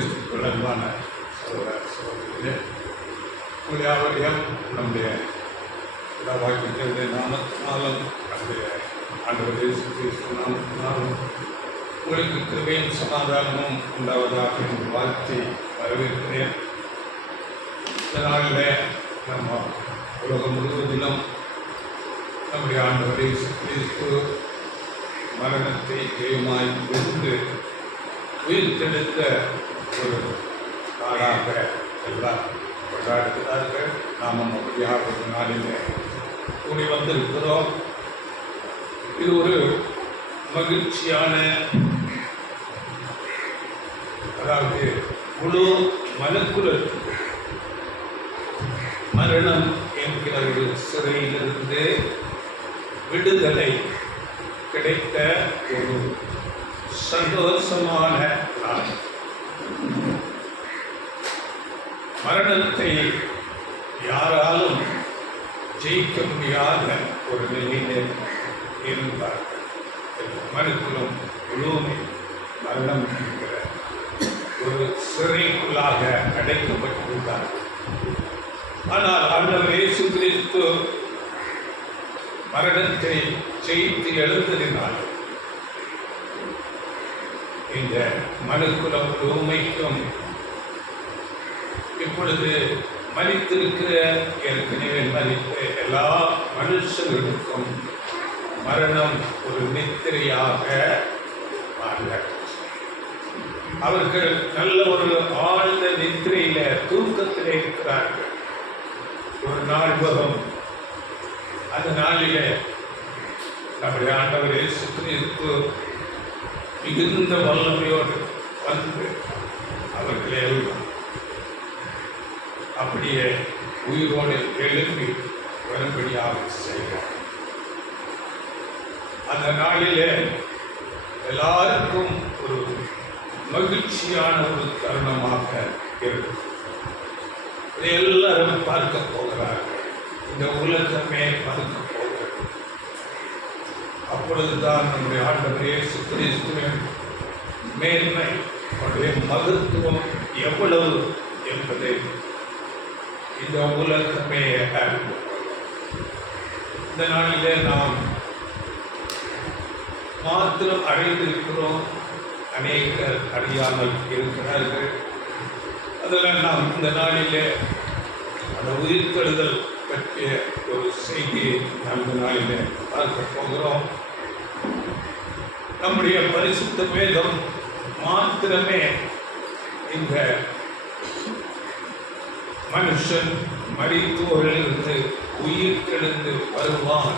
கிறிஸ்துக்குள் அன்பான சகோதர சகோதரிகளே, உங்கள் யாவரையும் நம்முடைய வாக்கியத்தினுடைய நாமத்தினாலும் நம்முடைய ஆண்டவர் இயேசு கிறிஸ்து நாமத்தினாலும் உங்களுக்கு கிருபையும் சமாதானமும் உண்டாவதாக என்று வாழ்த்தி வரவேற்கிறேன். இந்த நாளில் நம்ம உலகம் முழுவதிலும் நம்முடைய ஆண்டவர் இயேசு கிறிஸ்து மரணத்தை ஜெயமாய் வென்று உயிர்த்தெடுத்த ஒரு நாளாக எல்லாம் கொண்டாடுகிறார்கள். நாம் அப்படியாக ஒரு நாளில் கூடி வந்திருக்கிறோம். இது ஒரு மகிழ்ச்சியான, அதாவது முழு மனக்குலத்துக்கு மரணம் என்கிற ஒரு சிறையிலிருந்து விடுதலை கிடைத்த ஒரு சந்தோஷமான நாள். மரணத்தை யாராலும் ஜெயிக்க முடியாத ஒரு நிலையில் இருந்தார்கள். மனுக்குலம் முழுவதுமே மரணம் என்கிற ஒரு சிறைக்குள்ளாக அடைக்கப்பட்டிருந்தார்கள். ஆனால் ஆண்டவர் இயேசு கிறிஸ்து மரணத்தை ஜெயித்து எழுந்ததினால் இந்த மனுக்குலம் முழுமைக்கும் இப்பொழுது மரித்திருக்கிற ஏற்கனவே மரித்த எல்லா மனுஷர்களுக்கும் மரணம் ஒரு நித்திரையாக மாறினார். அவர்கள் நல்ல ஒரு ஆழ்ந்த நித்திரையில தூக்கத்தில் இருக்கிறார்கள். ஒரு நாள் வரும், அந்த நாளிலே நம்முடைய ஆண்டவர் இயேசு கிறிஸ்து மிகுந்த வல்லமையோடு வந்து அவர்களை அப்படியே உயிரோடு எழுப்பி வரும்படியாக செய்வார். அந்த நாளிலே எல்லாருக்கும் ஒரு மகிழ்ச்சியான ஒரு தருணமாக இருக்கும். இதை எல்லாரும் பார்க்க போகிறார்கள். இந்த உலகமே பார்க்க போகிறது. அப்பொழுதுதான் நம்முடைய ஆண்டவர் இயேசு கிறிஸ்துவின் மேன்மை, அவருடைய மகத்துவம் எவ்வளவு என்பதை இந்த உலகமே அறிவோம். இந்த நாளிலே நாம் மாத்திரம் அறிந்திருக்கிறோம், அநேகர் அறியாமல் இருக்கிறார்கள். அதில் நாம் இந்த நாளிலே அந்த உயிர்த்தெழுதல் பற்றிய ஒரு செய்தியை நாம் இந்த நாளிலே பார்க்க போகிறோம். நம்முடைய பரிசுத்த வேதம் மாத்திரமே இந்த மனுஷன் மரித்தோரிலிருந்து உயிர்த்தெழுந்து வருவான்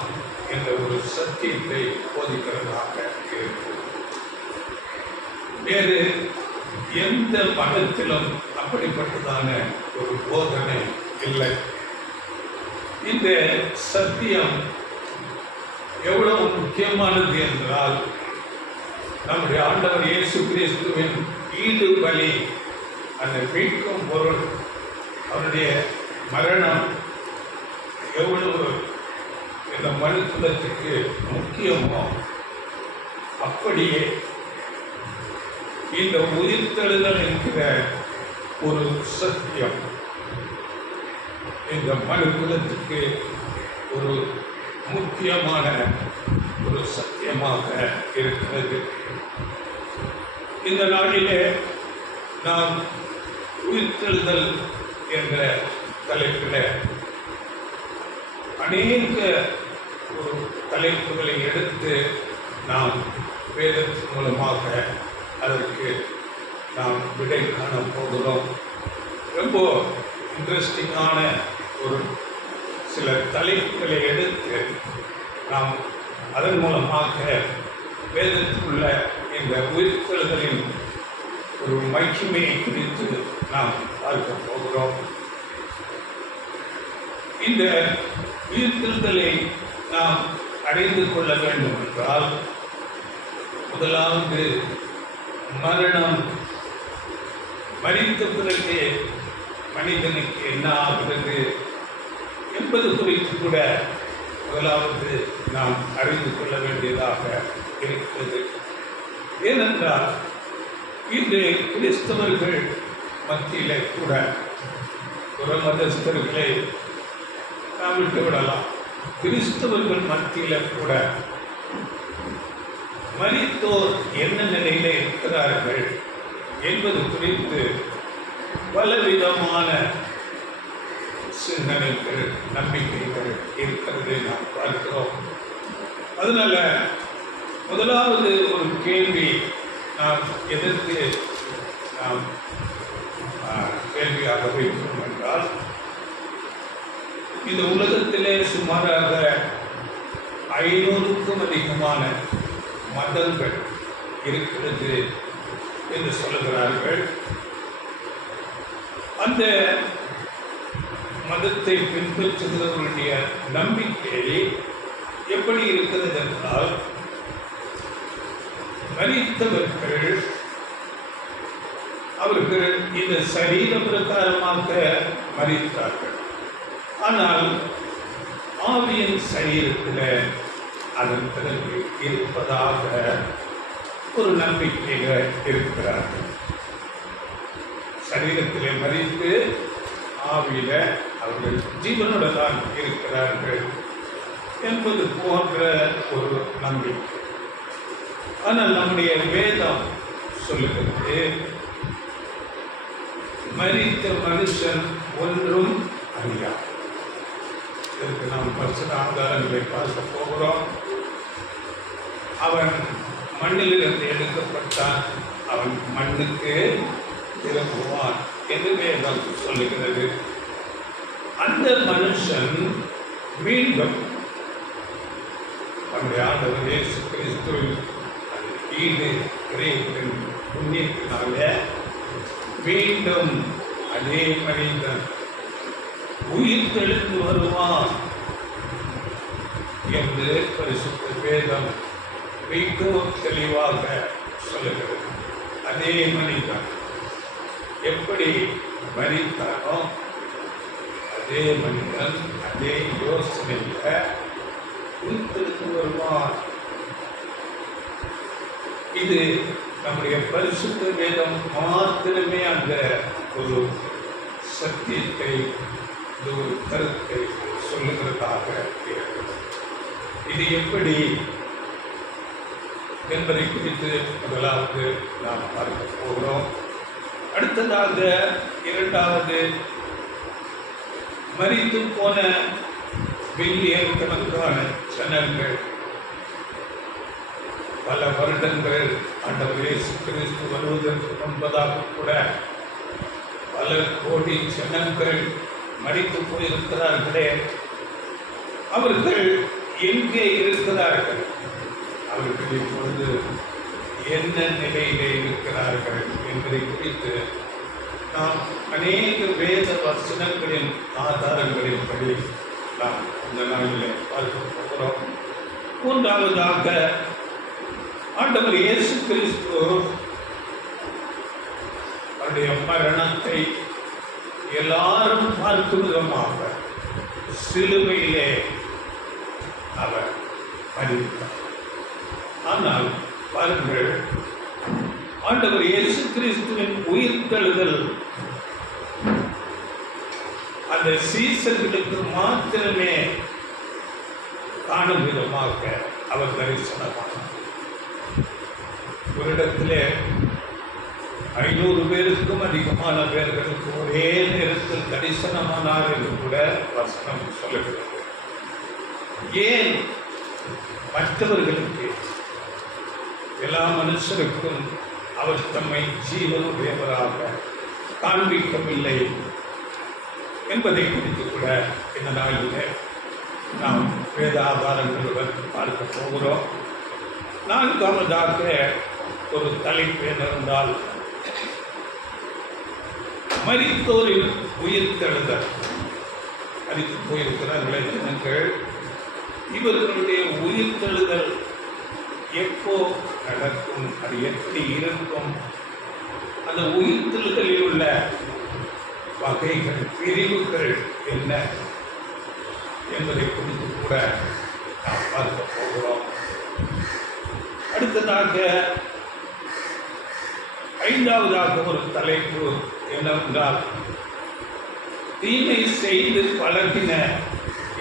என்ற ஒரு சத்தியத்தை போதிக்கிறதாக இருக்கிறது. வேறு எந்த மதத்திலும் அப்படிப்பட்டதான ஒரு போதனை இல்லை. இந்த சத்தியம் எவ்வளவு முக்கியமானது என்றால், நம்முடைய ஆண்டவர் இயேசு கிறிஸ்துவின் ஈடு பலி, அந்த மீட்கும் பொருள், அவருடைய மரணம் எவ்வளவு இந்த மனுக்குலத்துக்கு முக்கியமோ, அப்படியே இந்த உயிர்த்தெழுதல் என்கிற ஒரு சத்தியம் இந்த மனுக்குலத்துக்கு ஒரு முக்கியமான ஒரு சத்தியமாக இருக்கிறது. இந்த நாளிலே நாம் உயிர்த்தெழுதல் என்ற தலைப்பில் அநேக ஒரு தலைப்புகளை எடுத்து நாம் வேதத்தின் மூலமாக அதற்கு நாம் விடை காண போகிறோம். ரொம்ப இன்ட்ரெஸ்டிங்கான ஒரு சில தலைப்புகளை எடுத்து நாம் அதன் மூலமாக வேதத்தில் உள்ள இந்த உயிர்த்தெழுதலின் ஒரு மகிமையை குறித்து நாம் பார்க்க போகிறோம். இந்த உயிர்த்தெழுதலை நாம் அடைந்து கொள்ள வேண்டும் என்றால், முதலாவது மரணம், மரித்த பிறகு மனிதனுக்கு என்ன ஆகிறது என்பது குறித்து கூட முதலாவது நாம் அறிந்து கொள்ள வேண்டியதாக இருக்கிறது. ஏனென்றால் இன்று கிறிஸ்தவர்கள் மத்தியிலே கூட புற மதஸ்தர்களை நாம் விட்டு விடலாம். கிறிஸ்தவர்கள் மத்தியில கூட மரித்தோர் என்ன நிலையில இருக்கிறார்கள் என்பது குறித்து பலவிதமான சிந்தனைகள், நம்பிக்கைகள் இருக்கிறது நாம் பார்க்கிறோம். அதனால முதலாவது ஒரு கேள்வி நாம் எதற்கு நாம் கேள்வியாக வைக்கிறோம் என்றால், இந்த உலகத்திலே சுமாராக 500க்கும் அதிகமான மதங்கள் இருக்கிறது என்று சொல்லுகிறார்கள். அந்த மதத்தை பின்பற்றுகிறவர்களுடைய நம்பிக்கை எப்படி இருக்கிறது என்றால், மரித்தவர்கள் அவர்கள் இந்த சரீர பிரகாரமாக மரித்தார்கள். ஆனால் ஆவியின் சரீரத்தில் அதன் பிறகு இருப்பதாக ஒரு நம்பிக்கையில இருக்கிறார்கள். சரீரத்திலே மரித்து ஆவியில அவர்கள் ஜீவனோடு தான் இருக்கிறார்கள் என்பது போன்ற ஒரு நம்பிக்கை. ஆனால் நம்முடைய வேதம் சொல்லுகிறது, மரித்த மனுஷன் ஒன்றும் அறியார். இதற்கு நாம் பரிசுத்த ஆதாரங்களை பார்க்க போகிறோம். அவன் மண்ணிலிருந்து எடுக்கப்பட்டான், அவன் மண்ணுக்கு திரும்புவான் என்று வேதம் சொல்லுகிறது. அந்த மனுஷன் மீண்டும் நம்முடைய ஆண்டவர் இயேசு கிறிஸ்துவின் ஈடு கிரயத்தின் புண்ணியத்தினால மீண்டும் அதே மனிதன் உயிர் தெளிந்து வருவான் என்று பரிசுத்த வேதம் மிகவும் தெளிவாக சொல்லுகிறது. அதே மனிதன் எப்படி மரித்தானோ அதே மனிதன் அதே யோசனையில உயிர் தெளிந்து வருவான். இது நம்முடைய பரிசுத்த வேதம் மாத்திரமே அந்த ஒரு சத்தியத்தை, ஒரு கருத்தை சொல்லுகிறதாக இருக்கிறது. இது எப்படி என்பதை குறித்து முதலாவது நாம் பார்க்க போகிறோம். அடுத்ததாக இரண்டாவது, மரித்து போன பில்லியன் கணக்கான ஜனங்கள் பல வருடங்கள் ஆண்டவர் இயேசு கிறிஸ்து வருவதற்கு முன்பதாக கூட பல கோடி ஜனங்கள் மரித்து போயிருக்கிறார்களே, அவர்கள் எங்கே இருக்கிறார்கள்? அவர்கள் இப்பொழுது என்ன நிலையிலே இருக்கிறார்கள் என்பதை குறித்து நாம் அநேக வேத வசனங்களின் ஆதாரங்களின்படி நாம் இந்த நாளில் பார்க்க போகிறோம். மூன்றாவதாக, ஆண்டவர் இயேசு கிறிஸ்து அவருடைய மரணத்தை எல்லாரும் பார்க்கும் விதமாக சிலுவையிலே அவர் மரித்தார். ஆனால் பாருங்கள், ஆண்டவர் இயேசு கிறிஸ்துவின் உயிர்த்தெழுதல் அந்த சீசர்களுக்கு மாத்திரமே காணும் விதமாக அவர் தரிசனமானார். ஒரு இடத்திலே 500 பேருக்கும் அதிகமான பேர்களுக்கு ஒரே நேரத்தில் தரிசனமானார் என்று கூட வசனம் சொல்லுகிறது. ஏன் மற்றவர்களுக்கு, எல்லா மனுஷருக்கும் அவர் தம்மை ஜீவனுடையவராக காண்பிக்கவில்லை என்பதை குறித்து கூட இந்த நாளிலே நாம் வேதாதாரங்களுடன் பார்க்க போகிறோம். நான்காவதாக ஒரு தலைப்பு என்னவென்றால், மரித்தோரின் உயிர்த்தெழுதல். மரித்து போயிருக்கிறார்களே ஜனங்கள், இவர்களுடைய உயிர்த்தெழுதல் எப்போ நடக்கும்? அது எப்படி இருக்கும்? அந்த உயிர்த்தெழுதலில் உள்ள வகைகள், பிரிவுகள் என்ன என்பதை குறித்து கூட நாம் பார்க்க போகிறோம். அடுத்ததாக ஐந்தாவதாக ஒரு தலைப்பு என்னவென்றால், தீமை செய்து பழகின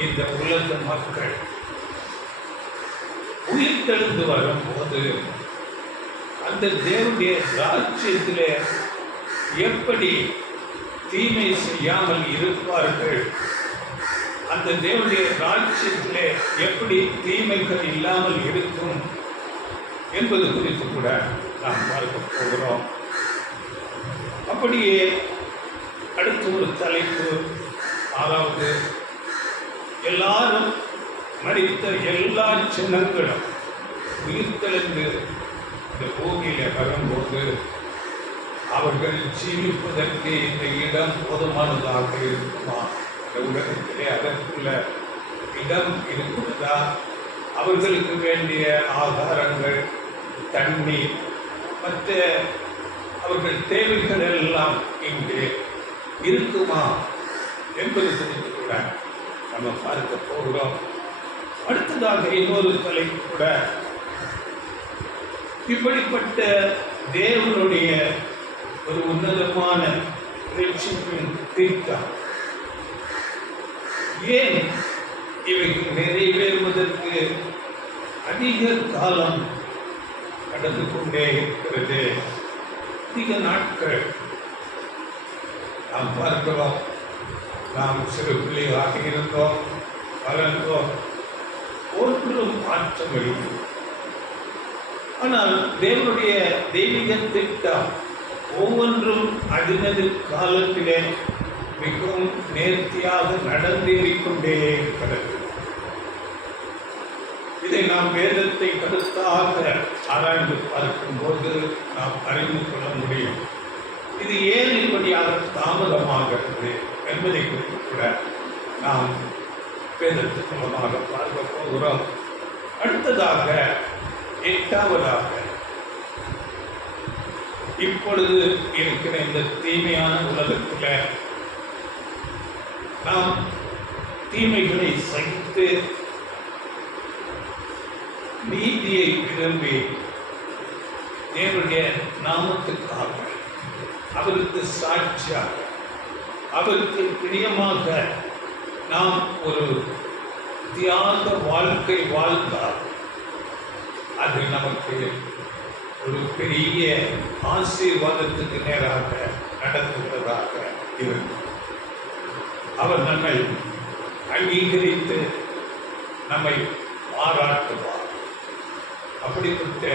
இந்த உலக மக்கள் உயிர்த்தெழுந்து வரும்போது அந்த தேவனுடைய ராஜ்யத்திலே எப்படி தீமை செய்யாமல் இருப்பார்கள், அந்த தேவனுடைய ராஜ்யத்திலே எப்படி தீமைகள் இல்லாமல் இருக்கும் என்பது குறித்து கூட நாம் பார்க்க போகிறோம். அப்படியே அடுத்த ஒரு தலைப்பு, அதாவது எல்லாரும் மரித்த எல்லா சின்னங்களும் உயிர்த்தெழுந்து இந்த பூமியில வரும்போது அவர்கள் ஜீவிப்பதற்கு இந்த இடம் போதுமானதாக இருக்குமா, இந்த உலகத்திலே அதற்குள்ள இடம் இருக்கிறதா, அவர்களுக்கு வேண்டிய ஆகாரங்கள், தண்ணீர், மற்ற அவர்கள் தேவைகள் எல்லாம் இங்கே இருக்குமா என்பது குறித்து கூட நம்ம பார்க்க போகிறோம். அடுத்ததாக இன்னொரு தலைப்பு கூட, இப்படிப்பட்ட தேவனுடைய ஒரு உன்னதமான ரட்சிப்பின் திட்டம் ஏன் இவைகள் நிறைவேறுவதற்கு அதிக காலம் கடந்து கொண்டே இருக்கிறது, அதிக நாட்கள் நாம் பார்க்கிறோம். நாம் சிறு பிள்ளைகளாக இருந்தோம், வளர்ந்தோம், ஒன்றும் மாற்றம் இல்லை. ஆனால் தேவனுடைய தெய்வீக திட்டம் ஒவ்வொன்றும் அதினது காலத்திலே மிகவும் நேர்த்தியாக நடந்தேறிக்கொண்டே இருக்கிறது. இதை நாம் வேதத்தை கருத்தாக ஆராய்ந்து பார்க்கும்போது நாம் அறிந்து கொள்ள முடியும். இது ஏன் இப்படியாக தாமதமாகிறது என்பதை குறித்து கூட நாம் வேதத்தின் மூலமாக பார்க்க போகிறோம். அடுத்ததாக எட்டாவதாக, இப்பொழுது இருக்கிற இந்த தீமையான உலகத்தில் நாம் தீமைகளை சகித்து நீதியை விரும்பி தேவனுடைய நாமத்துக்காக, அவருக்கு சாட்சியாக, அவருக்கு பிரியமாக நாம் ஒரு தியாக வாழ்க்கை வாழ்ந்தால் அது நமக்கு ஒரு பெரிய ஆசீர்வாதத்துக்கு நேராக நடத்துகிறதாக இருக்கும். அவர் நம்மை அங்கீகரித்து நம்மை பாராட்டுவார். அப்படிப்பட்ட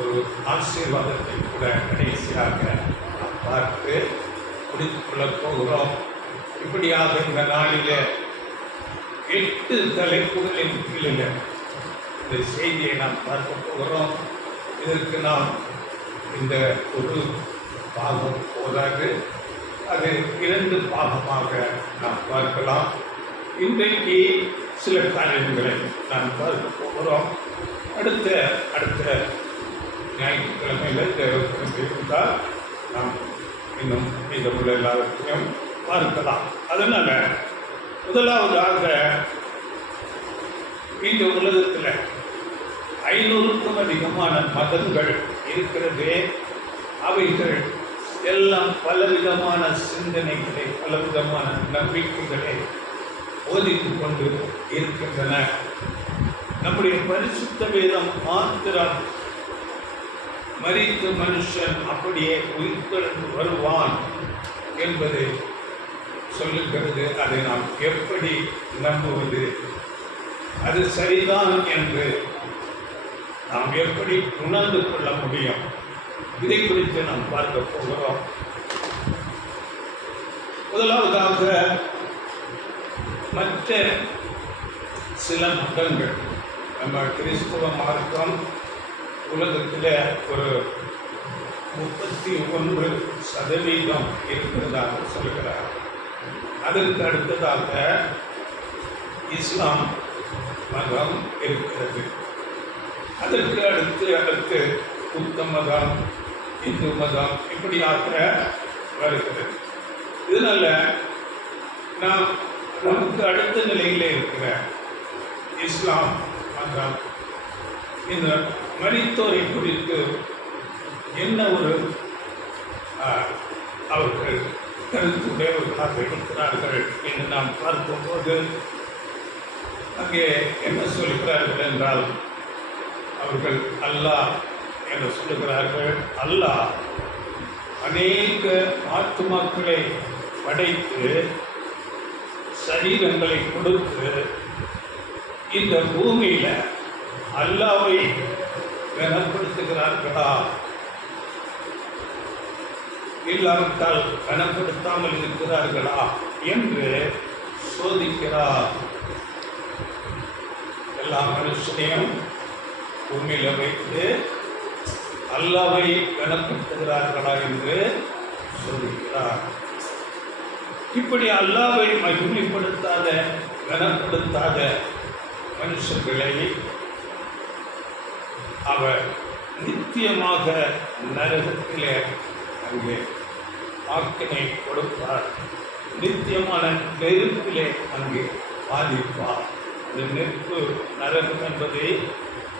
ஒரு ஆசீர்வாதத்தை கூட கடைசியாக நாம் பார்த்து முடித்துக் கொள்ளப் போகிறோம். இப்படியாக இந்த நாளில் 8 தலைப்புகளின் கீழில் இந்த செய்தியை நாம் பார்க்க போகிறோம். இதற்கு நாம் இந்த ஒரு பாகம் போதாது, அது 2 பாகமாக நாம் பார்க்கலாம். இன்றைக்கு சில காரியங்களை நாம் பார்க்க போகிறோம். அடுத்த ஞாயிற்றுக்கிழமையில் தேவக்கிழமை இருந்தால் நாம் இன்னும் மீதமுள்ள எல்லாவற்றையும் பார்க்கலாம். அதனால் முதலாவதாக, இந்த உலகத்தில் 500க்கும் அதிகமான மதங்கள் இருக்கிறதே, அவைகள் எல்லாம் பலவிதமான சிந்தனைகளை, பலவிதமான நம்பிக்கைகளை போதித்துக் கொண்டு இருக்கின்றன. நம்முடைய பரிசுத்த வேதம் மாத்திரம் மரித்த மனுஷன் அப்படியே உயிர்த்தெழுந்து வருவான் என்பதை சொல்லுகிறது. அதை நாம் எப்படி நம்புவது, அது சரிதான் என்று நாம் எப்படி உணர்ந்து கொள்ள முடியும், இதை குறித்து நாம் பார்க்க போகிறோம். முதலாவதாக, மற்ற சில மதங்கள், நம்ம கிறிஸ்தவ மார்க்கம் உலகத்தில் ஒரு 31% இருக்கிறதாக சொல்கிறார். அதற்கு அடுத்ததாக இஸ்லாம் மதம் இருக்கிறது. அதற்கு அடுத்து புத்த மதம், இந்து மதம், இப்படியாக வருகிறது. இதனால நமக்கு அடுத்த நிலையில் இருக்கிற இஸ்லாம் மதம் இந்த மரித்தோரை குறித்து என்ன ஒரு அவர்கள் கருத்துடையவர்களாக இருக்கிறார்கள் என்று நாம் பார்க்கும்போது அங்கே என்ன சொல்கிறார்கள் என்றால், அவர்கள் அல்லாஹ் என்று சொல்லுகிறார்கள். அல்லாஹ் அநேக ஆத்துமாக்களை படைத்து சரீரங்களை கொடுத்து இந்த பூமியில அல்லாஹ்வை கனப்படுத்துகிறார்களா, இல்லாவிட்டால் கனப்படுத்தாமல் இருக்கிறார்களா என்று சோதிக்கிறார். எல்லா மனுஷனையும் பூமியில வைத்து அல்லாஹ்வை கனப்படுத்துகிறார்களா என்று சோதிக்கிறார். இப்படி அல்லாஹ்வை மகிமைப்படுத்தாத கனப்படுத்தாத மனுஷர்களை அவர் நித்தியமாக நரகத்திலே அங்கே ஆக்கினை கொடுப்பார். நித்தியமான நெருப்பிலே அங்கே பாதிப்பார். இந்த நெருப்பு நரகம் என்பதை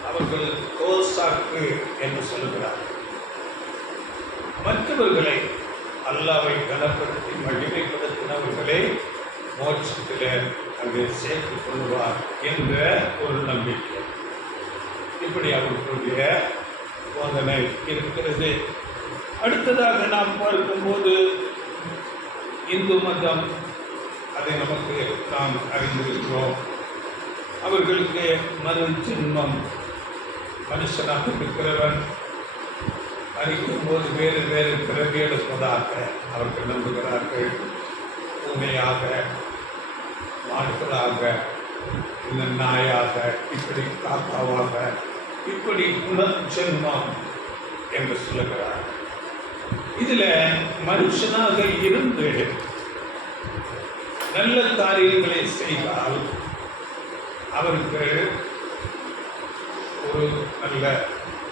அவர்கள் கோசாக்கு என்று சொல்கிறார். மற்றவர்களை அல்லாஹ்வை கனப்படுத்தி மகிமைப்படுத்தினவர்களை மோட்சத்திலே அங்கே சேர்த்துக் கொள்வார் என்ற ஒரு நம்பிக்கை. இப்படி அவர்களுடைய போதனை இருக்கிறது. அடுத்ததாக நாம் பார்க்கும்போது இந்து மதம், அதை நமக்கு நாம் அறிந்திருக்கிறோம். அவர்களுக்கு மறு ஜென்மம், மனுஷனாக இருக்கிறவன் அறிக்கும் போது வேறு வேறு பிறவி எடுப்பதாக அவர்கள் நம்புகிறார்கள். பூனையாக, மாடுகளாக, இந்த நாயாக, இப்படி காக்காவாக, இப்படி புனர்ஜென்மம் என்று சொல்லுகிறார். இதுல மனுஷனாக இருந்து நல்ல காரியங்களை செய்தால் அவருக்கு ஒரு நல்ல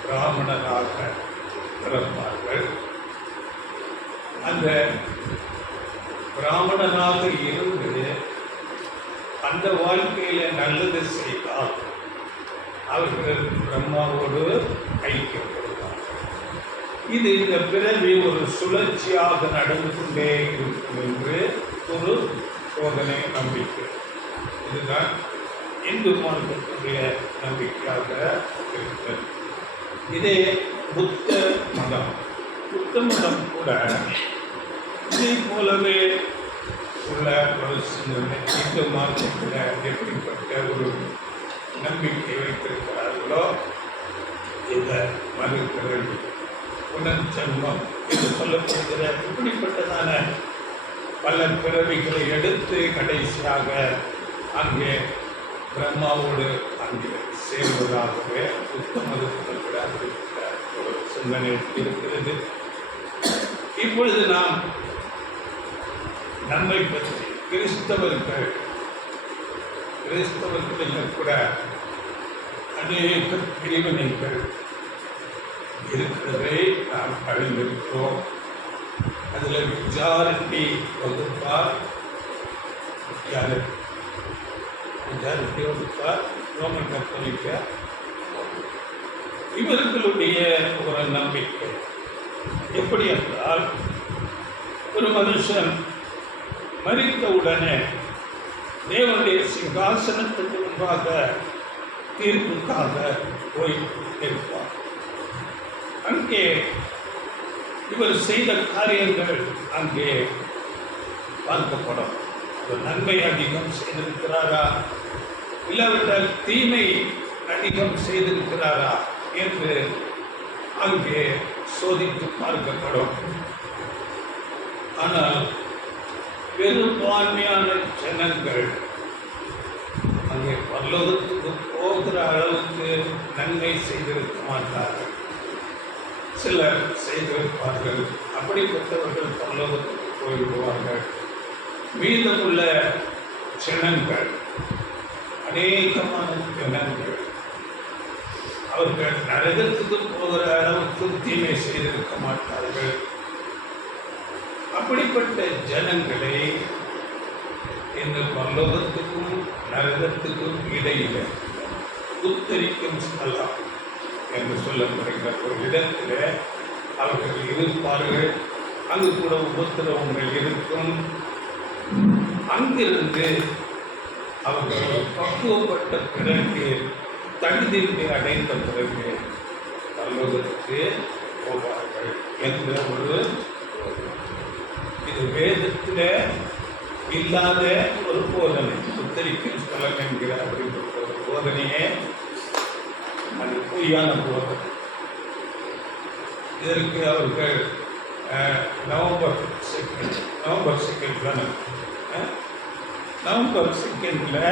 பிராமணராக பிறப்பார்கள். அந்த பிராமணனாக இருந்து அந்த வாழ்க்கையில நல்லது செய்தால் அவர்கள் பிரம்மாவோடு ஐக்கியப்படுவார்கள். இது இந்த பிறவி ஒரு சுழற்சியாக நடந்து கொண்டே இருக்கும் என்று ஒரு சோதனை நம்பிக்கை. இதுதான் இந்து மார்க்கத்துடைய நம்பிக்கையாக இருக்கிறது. இதே புத்த மதம். புத்த மதம் கூட இதை போலவே உள்ள ஒரு சிந்தனை. இந்து மார்க்கத்தில் எப்படிப்பட்ட ஒரு நம்பிக்கை வைத்திருக்கிறார்களோ இந்த மறுபிறவி, புனர்ஜென்மம் என்று சொல்லப்படுகிற இப்படிப்பட்டதான பல பிறவிகளை எடுத்து கடைசியாக அங்கே பிரம்மாவோடு அங்கே சேர்வதாகவே புத்த மதத்தில் கூட அப்படிப்பட்ட ஒரு சிந்தனை இருக்கிறது. இப்பொழுது நாம் நம்மை பற்றி கிறிஸ்தவர்கள் கூட அநேக பிரிவினைகள் இருக்கிறதை நாம் அறிந்திருக்கிறோம். அதில் மெஜாரிட்டி வகுப்பார் ரோமன் கத்தோலிக்க, இவர்களுடைய ஒரு நம்பிக்கை எப்படி என்றால், ஒரு மனுஷன் மரித்தவுடனே தேவனுடைய சிங்காசனத்துக்கு முன்பாக தீர்ப்புக்காக போய் இருப்பார். அங்கே இவர் செய்த காரியங்கள் அங்கே பார்க்கப்படும். ஒரு நன்மை அதிகம் செய்திருக்கிறாரா, இல்லாவிட்டால் தீமை அதிகம் செய்திருக்கிறாரா என்று அங்கே சோதித்து பார்க்கப்படும். ஆனால் பெரும்பான்மையான ஜனங்கள் அங்கே பரலோகத்துக்கு போகிற அளவுக்கு நன்மை செய்திருக்க மாட்டார்கள். சிலர் செய்திருப்பார்கள். அப்படிப்பட்டவர்கள் பரலோகத்துக்கு போய்விடுவார்கள். மீதமுள்ள ஜனங்கள், அநேகமான ஜனங்கள், அவர்கள் நரகத்துக்கு போகிற அளவுக்கு தீமை செய்திருக்க மாட்டார்கள். அப்படிப்பட்ட ஜனங்களை இந்த பரலோகத்துக்கும் நரகத்துக்கும் இடையில உத்தரிக்கும் ஸ்தலம் என்று சொல்லப்படுகிற ஒரு இடத்துல அவர்கள் இருப்பார்கள். அங்கு கூட உபத்திரவங்கள் இருக்கும். அங்கிருந்து அவர்கள் பக்குவப்பட்ட பிறகு தகுதியை அடைந்த பிறகு பரலோகத்துக்கு போவார்கள் என்ற ஒரு இது வேதத்தில் இல்லாத ஒரு போதனை. உத்தரிக்கும் ஸ்தலம் என்கிற அப்படிப்பட்ட ஒரு போதனையே அது பொய்யான போதனை. இதற்கு அவர்கள் நவம்பர் 2 தானே, நவம்பர் 2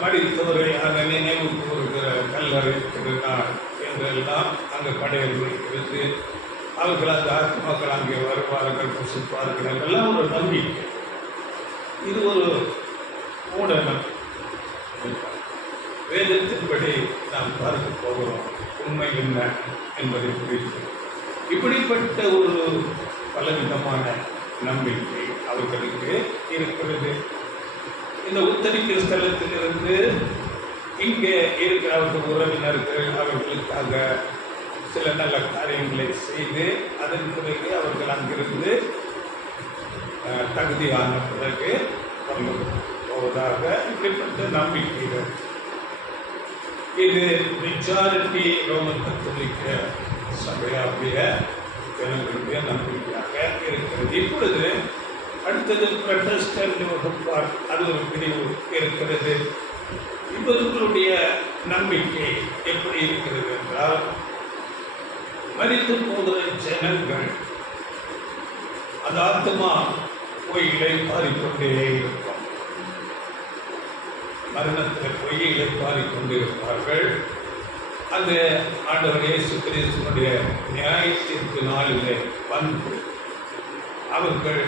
மடித்தவரை அங்கே நினைவு கூறுகிற கல்லறை திருநாள் என்றெல்லாம் அங்கே படையல் இருக்கிறது. அவர்கள் அந்த ஆத்மாக்கள் அங்கே வருவார்கள், புசிப்பார்கள் என்றெல்லாம் ஒரு நம்பிக்கை. இது ஒரு மூடனம். வேதத்தின்படி நாம் பார்க்க போகிறோம் உண்மை என்ன என்பதை குறித்து. இப்படிப்பட்ட ஒரு பலவிதமான நம்பிக்கை அவர்களுக்கு இருக்கிறது. இந்த உத்தரிக்கிற ஸ்தலத்திலிருந்து இங்கே இருக்கிற அவர்கள் உறவினர்கள் அவர்களுக்காக சில நல்ல காரியங்களை செய்து அதன் பிறகு அவர்கள் அங்கிருந்து தகுதியான பிறகு போவதாக இப்படிப்பட்ட நம்பிக்கைகள். இது மெஜாரிட்டி ரோமன் கத்தோலிக்க சபையாகிய ஜனங்களுடைய நம்பிக்கையாக இருக்கிறது. இப்பொழுது அடுத்தது புரொட்டஸ்டன்ட் வகுப்பார், அது ஒரு பிரிவு இருக்கிறது. இவர்களுடைய நம்பிக்கை எப்படி இருக்கிறது என்றால், மரித்து போகிற ஜனங்கள் அந்த ஆத்மா பொய்களை பாரிக்கொண்டே இருக்கும். மரணத்தில் பொய்களை பாரிக்கொண்டிருப்பார்கள். அந்த ஆண்டவர் இயேசு கிறிஸ்துவினுடைய நியாயத்திற்கு நாளிலே வந்து அவர்கள்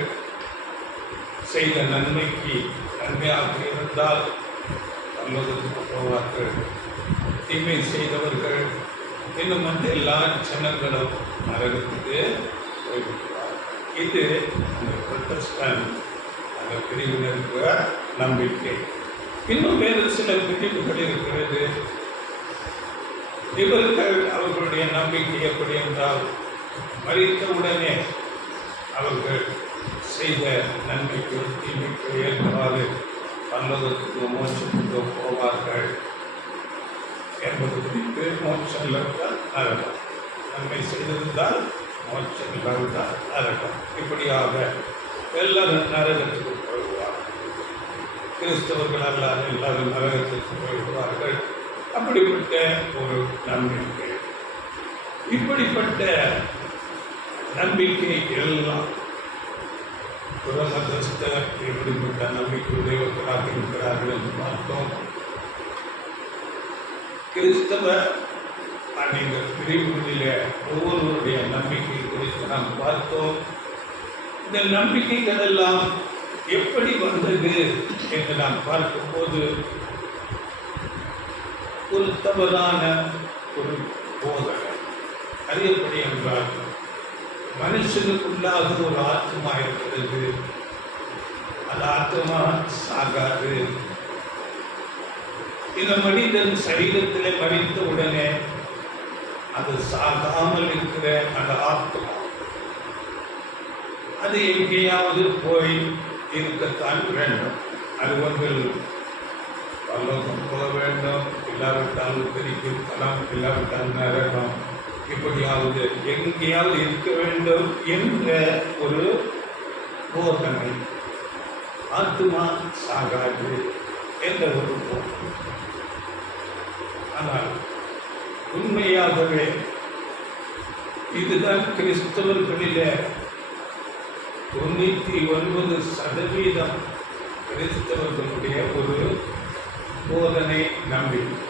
செய்த நன்மைக்கு நன்மையாக இருந்தால் பரலோகத்துக்கு போவார்கள். தீமை செய்தவர்கள் இன்னும் எல்லா ஜனங்களும் நரகத்துக்கு போய்விடுவார்கள். இது அந்த புரொட்டஸ்டன்ட் அந்த பிரிவினருக்கு நம்பிக்கை. இன்னும் வேறு சில பிரிவுகள் இருக்கிறது. இவர்கள் அவர்களுடைய நம்பிக்கை எப்படி என்றால், மரித்தவுடனே அவர்கள் செய்த நன்மைக்கு தீமைக்கு ஏற்றாது பரலோகத்துக்கு மோட்சத்துக்கு போவார்கள் என்பது குறித்து. மோட்சம் இல்லாவிட்டால் நரகம், நன்மை செய்திருந்தால் மோட்சம் இல்லாவிட்டால் நரகம். இப்படியாக எல்லாரும் நரகத்துக்கு போய்விடுவார்கள். கிறிஸ்தவர்கள் அல்லாத எல்லாரும் நரகத்துக்கு போய்விடுவார்கள். அப்படிப்பட்ட ஒரு நம்பிக்கை. இப்படிப்பட்ட நம்பிக்கை எல்லாம் புறமதஸ்தர் எப்படிப்பட்ட நம்பிக்கை உடையவர்களாக இருக்கிறார்கள் என்று பார்த்தோம். கிறிஸ்தவ அநேக பிரிவுகளிலே ஒவ்வொருவருடைய நம்பிக்கை குறித்து நாம் பார்த்தோம். இந்த நம்பிக்கைகள் எல்லாம் எப்படி வந்தது என்று நாம் பார்க்கும்போது, ஒரு தவறான ஒரு போதனை. அது எப்படி என்றால், மனுஷனுக்குள்ளாக ஒரு ஆத்மா இருக்கிறது, அந்த ஆத்மா சாகாது. இந்த மனிதன் சரீரத்தில் மறித்த உடனே அது சாகாமல் இருக்கிற அந்த ஆத்மா அது எங்கேயாவது போய் இருக்கத்தான் வேண்டும். அது வந்து பரலோகம் போக வேண்டும், இல்லாவிட்டால் உத்தரிக்கும் தலம், இல்லாவிட்டால் நரகம், இப்படியாவது எங்கேயாவது இருக்க வேண்டும் என்ற ஒரு போதனை. ஆத்மா சாகாது என்ற ஒரு போதனை. ஆனால் உண்மையாகவே இதுதான் கிறிஸ்தவர்களிலே 99% கிறிஸ்தவர்களுடைய ஒரு போதனை நம்பிக்கை.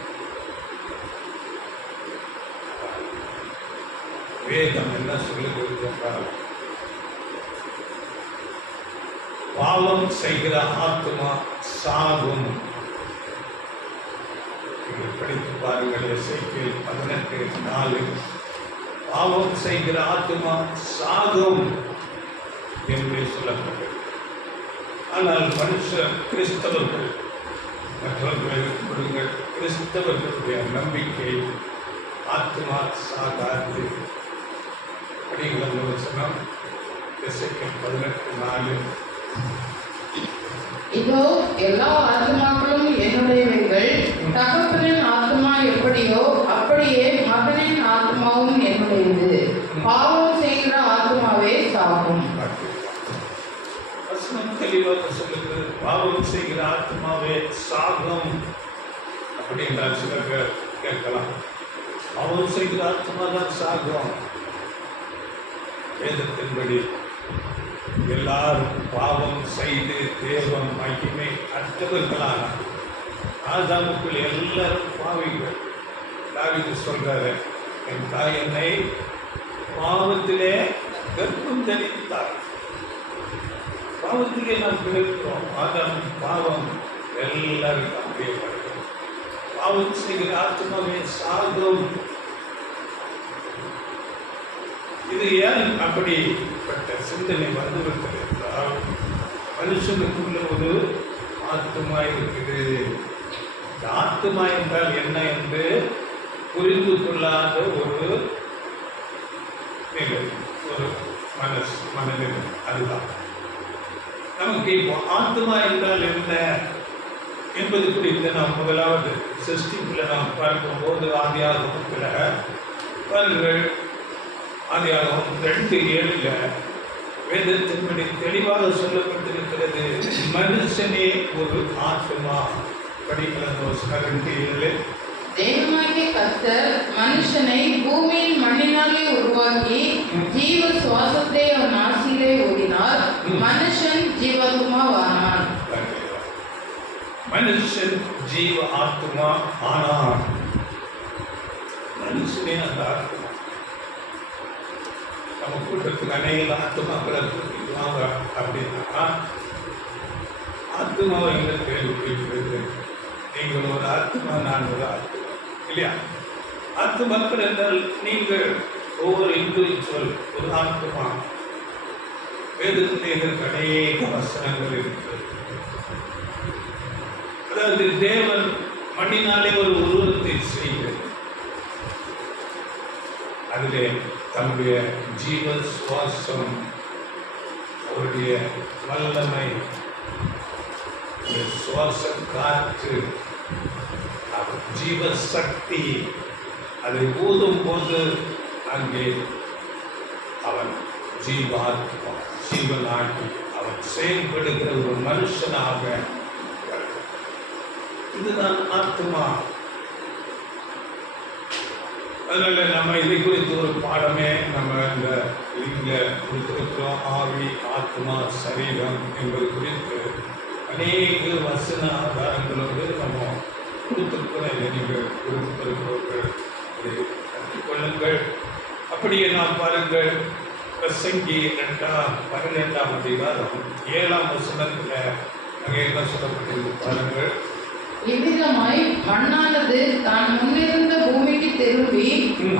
வேதம் என்ன சொல்லுகிறது என்றால், பாவம் செய்கிற ஆத்மா சாகும். படித்து பாருங்கள், எசேக்கியேல் 18:4. பாவம் செய்கிற ஆத்மா சாகும் என்று சொல்லப்பட்டது. ஆனால் மனுஷர் கிறிஸ்தவர்கள், மற்றவர்களுக்கு கொடுங்கள், கிறிஸ்தவர்களுடைய நம்பிக்கை ஆத்மா சாகாது. எசேக்கியேல் 18:4. இதோ எல்லா ஆத்மாக்களும் என்னுடையவைகள், தகப்பனின் ஆத்மா எப்படியோ அப்படியே மகனின் ஆத்மாவும் என்னுடையது. பாவம் செய்கிற ஆத்மாவே சாகும். வசனம் தெளிவாக சொல்லுகிறது, பாவம் செய்கிற ஆத்மாவே சாகும். அப்படி என்றால் சில பேர் கேட்கலாம், பாவம் செய்கிற ஆத்மா தான் சாகும். வேதத்தின்படி எல்லாரும் பாவம் செய்து தேவன் மகிமை அற்றவர்களான ஆதாமுக்குள் எல்லாரும் பாவிகள். தாவீது சொல்றாரு, என் தாய் என்னை பாவத்திலே கர்ப்பம் தரித்தார். பாவத்திலே நாம் பிறக்கிறோம். ஆதாம் பாவம் எல்லாருக்கும் அப்படியே வருகிறது. பாவம் செய்கிற ஆத்மாவே சாகும். இது ஏன் அப்படிப்பட்ட சிந்தனை வந்துவிட்டது என்றால், மனுஷனுக்குள்ள ஒரு ஆத்மா இருக்குது. இந்த ஆத்மா என்றால் என்ன என்று புரிந்து கொள்ளாத ஒரு நிலை, ஒரு மனநிலை. அதுதான் நமக்கு இப்போ ஆத்மா என்றால் என்ன என்பது குறித்து நாம் முதலாவது சிருஷ்டிப்பில் நாம் பார்க்கும்போது ஆதியாகமத்தில் பாருங்கள், ஆதியாகமம் 2:7 வேதத்தின்படி தெளிவாக சொல்லப்பட்டிருக்கிறது, மனுஷனே ஒரு ஆத்மா. படிக்கலாம் 2:7. தேவனாகிய கர்த்தர் மனுஷனை பூமியின் மண்ணினாலே உருவாக்கி ஜீவ சுவாசத்தை அவன் நாசியிலே ஊதினார். மனுஷன் ஜீவாத்மாவானான். மனுஷன் ஜீவ ஆத்மா ஆனான். மனுஷனே அந்த ஆத்மா. நம்ம கூட்டத்துக்கு அநேக ஆத்மாக்களை கூட்டிக்குவாங்க அப்படின்னா, ஆத்மாவை எங்க கேள்விப்படுகிறது? நீங்கள் ஒரு ஆத்மா, நான் ஒரு ஆத்மா, இல்லையா? ஆத்மாக்கள் என்றால் நீங்கள் ஒவ்வொரு இண்டிவிஜுவல் ஒரு ஆத்மா. வேதத்திலே இதற்கு அநேக வசனங்கள் இருக்கிறது. அதாவது தேவன் மண்ணினாலே ஒரு உருவத்தை செய்கிறது, அதிலே தன்னுடைய ஜீவ சுவாசம், அவருடைய வல்லமை, சுவாச காற்று, ஜீவ சக்தி, அதை ஊதும் போது அங்கே அவன் ஜீவாத்மா, ஜீவனாகி அவன் செயல்படுகிற ஒரு மனுஷனாக. இதுதான் ஆத்மா. அதனால நம்ம இதை குறித்து ஒரு பாடமே நம்ம இந்த இங்க கொடுத்திருக்கிறோம். ஆவி, ஆத்மா, சரீரம் என்பது குறித்து அநேக வசன ஆதாரங்களோடு நம்ம கொடுத்திருக்கிறோம். இதை நீங்கள் கொடுத்திருக்கிறவர்கள் இதை கற்றுக்கொள்ளுங்கள். அப்படியே நாம் பாருங்கள், பிரசங்கி 12ஆம் அதிகாரம் 7ஆம் வசனத்தில் அங்கே என்ன சொல்லப்பட்டிருக்கு பாருங்கள். இவ்விதமாய் மண்ணானது தான் முன்னிருந்த பூமிக்கு திரும்பி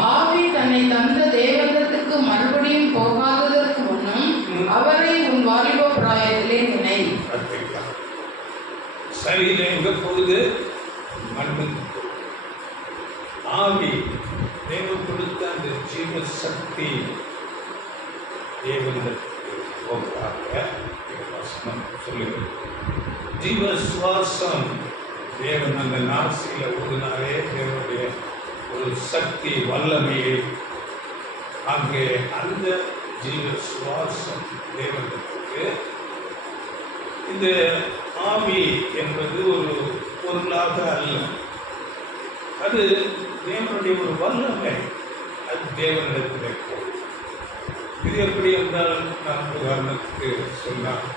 ஆவி தன்னை தந்த தேவதத்துக்கு மறுபடியும் போகாததற்கு முன்னும் அவரை உன் வாலிப பிராயத்திலே நினை. சரீரம் எங்க போகுது? மண்ணு. ஆவி தேவன் கொடுத்த அந்த ஜீவ சக்தி தேவதத்துக்கு போகாத சொல்லுங்கள். ஜீவ சுவாசம் தேவன் அந்த நாசியில் ஊதினாலே தேவனுடைய ஒரு சக்தி, வல்லமையை அங்கே அந்த ஜீவ சுவாசம் தேவனுக்கு. இந்த ஆவி என்பது ஒரு பொருளாக அல்ல, அது தேவனுடைய ஒரு வல்லமை. அது தேவனிடத்தில் போகும். இது எப்படி என்றால், நான் உதாரணத்துக்கு சொன்னால்,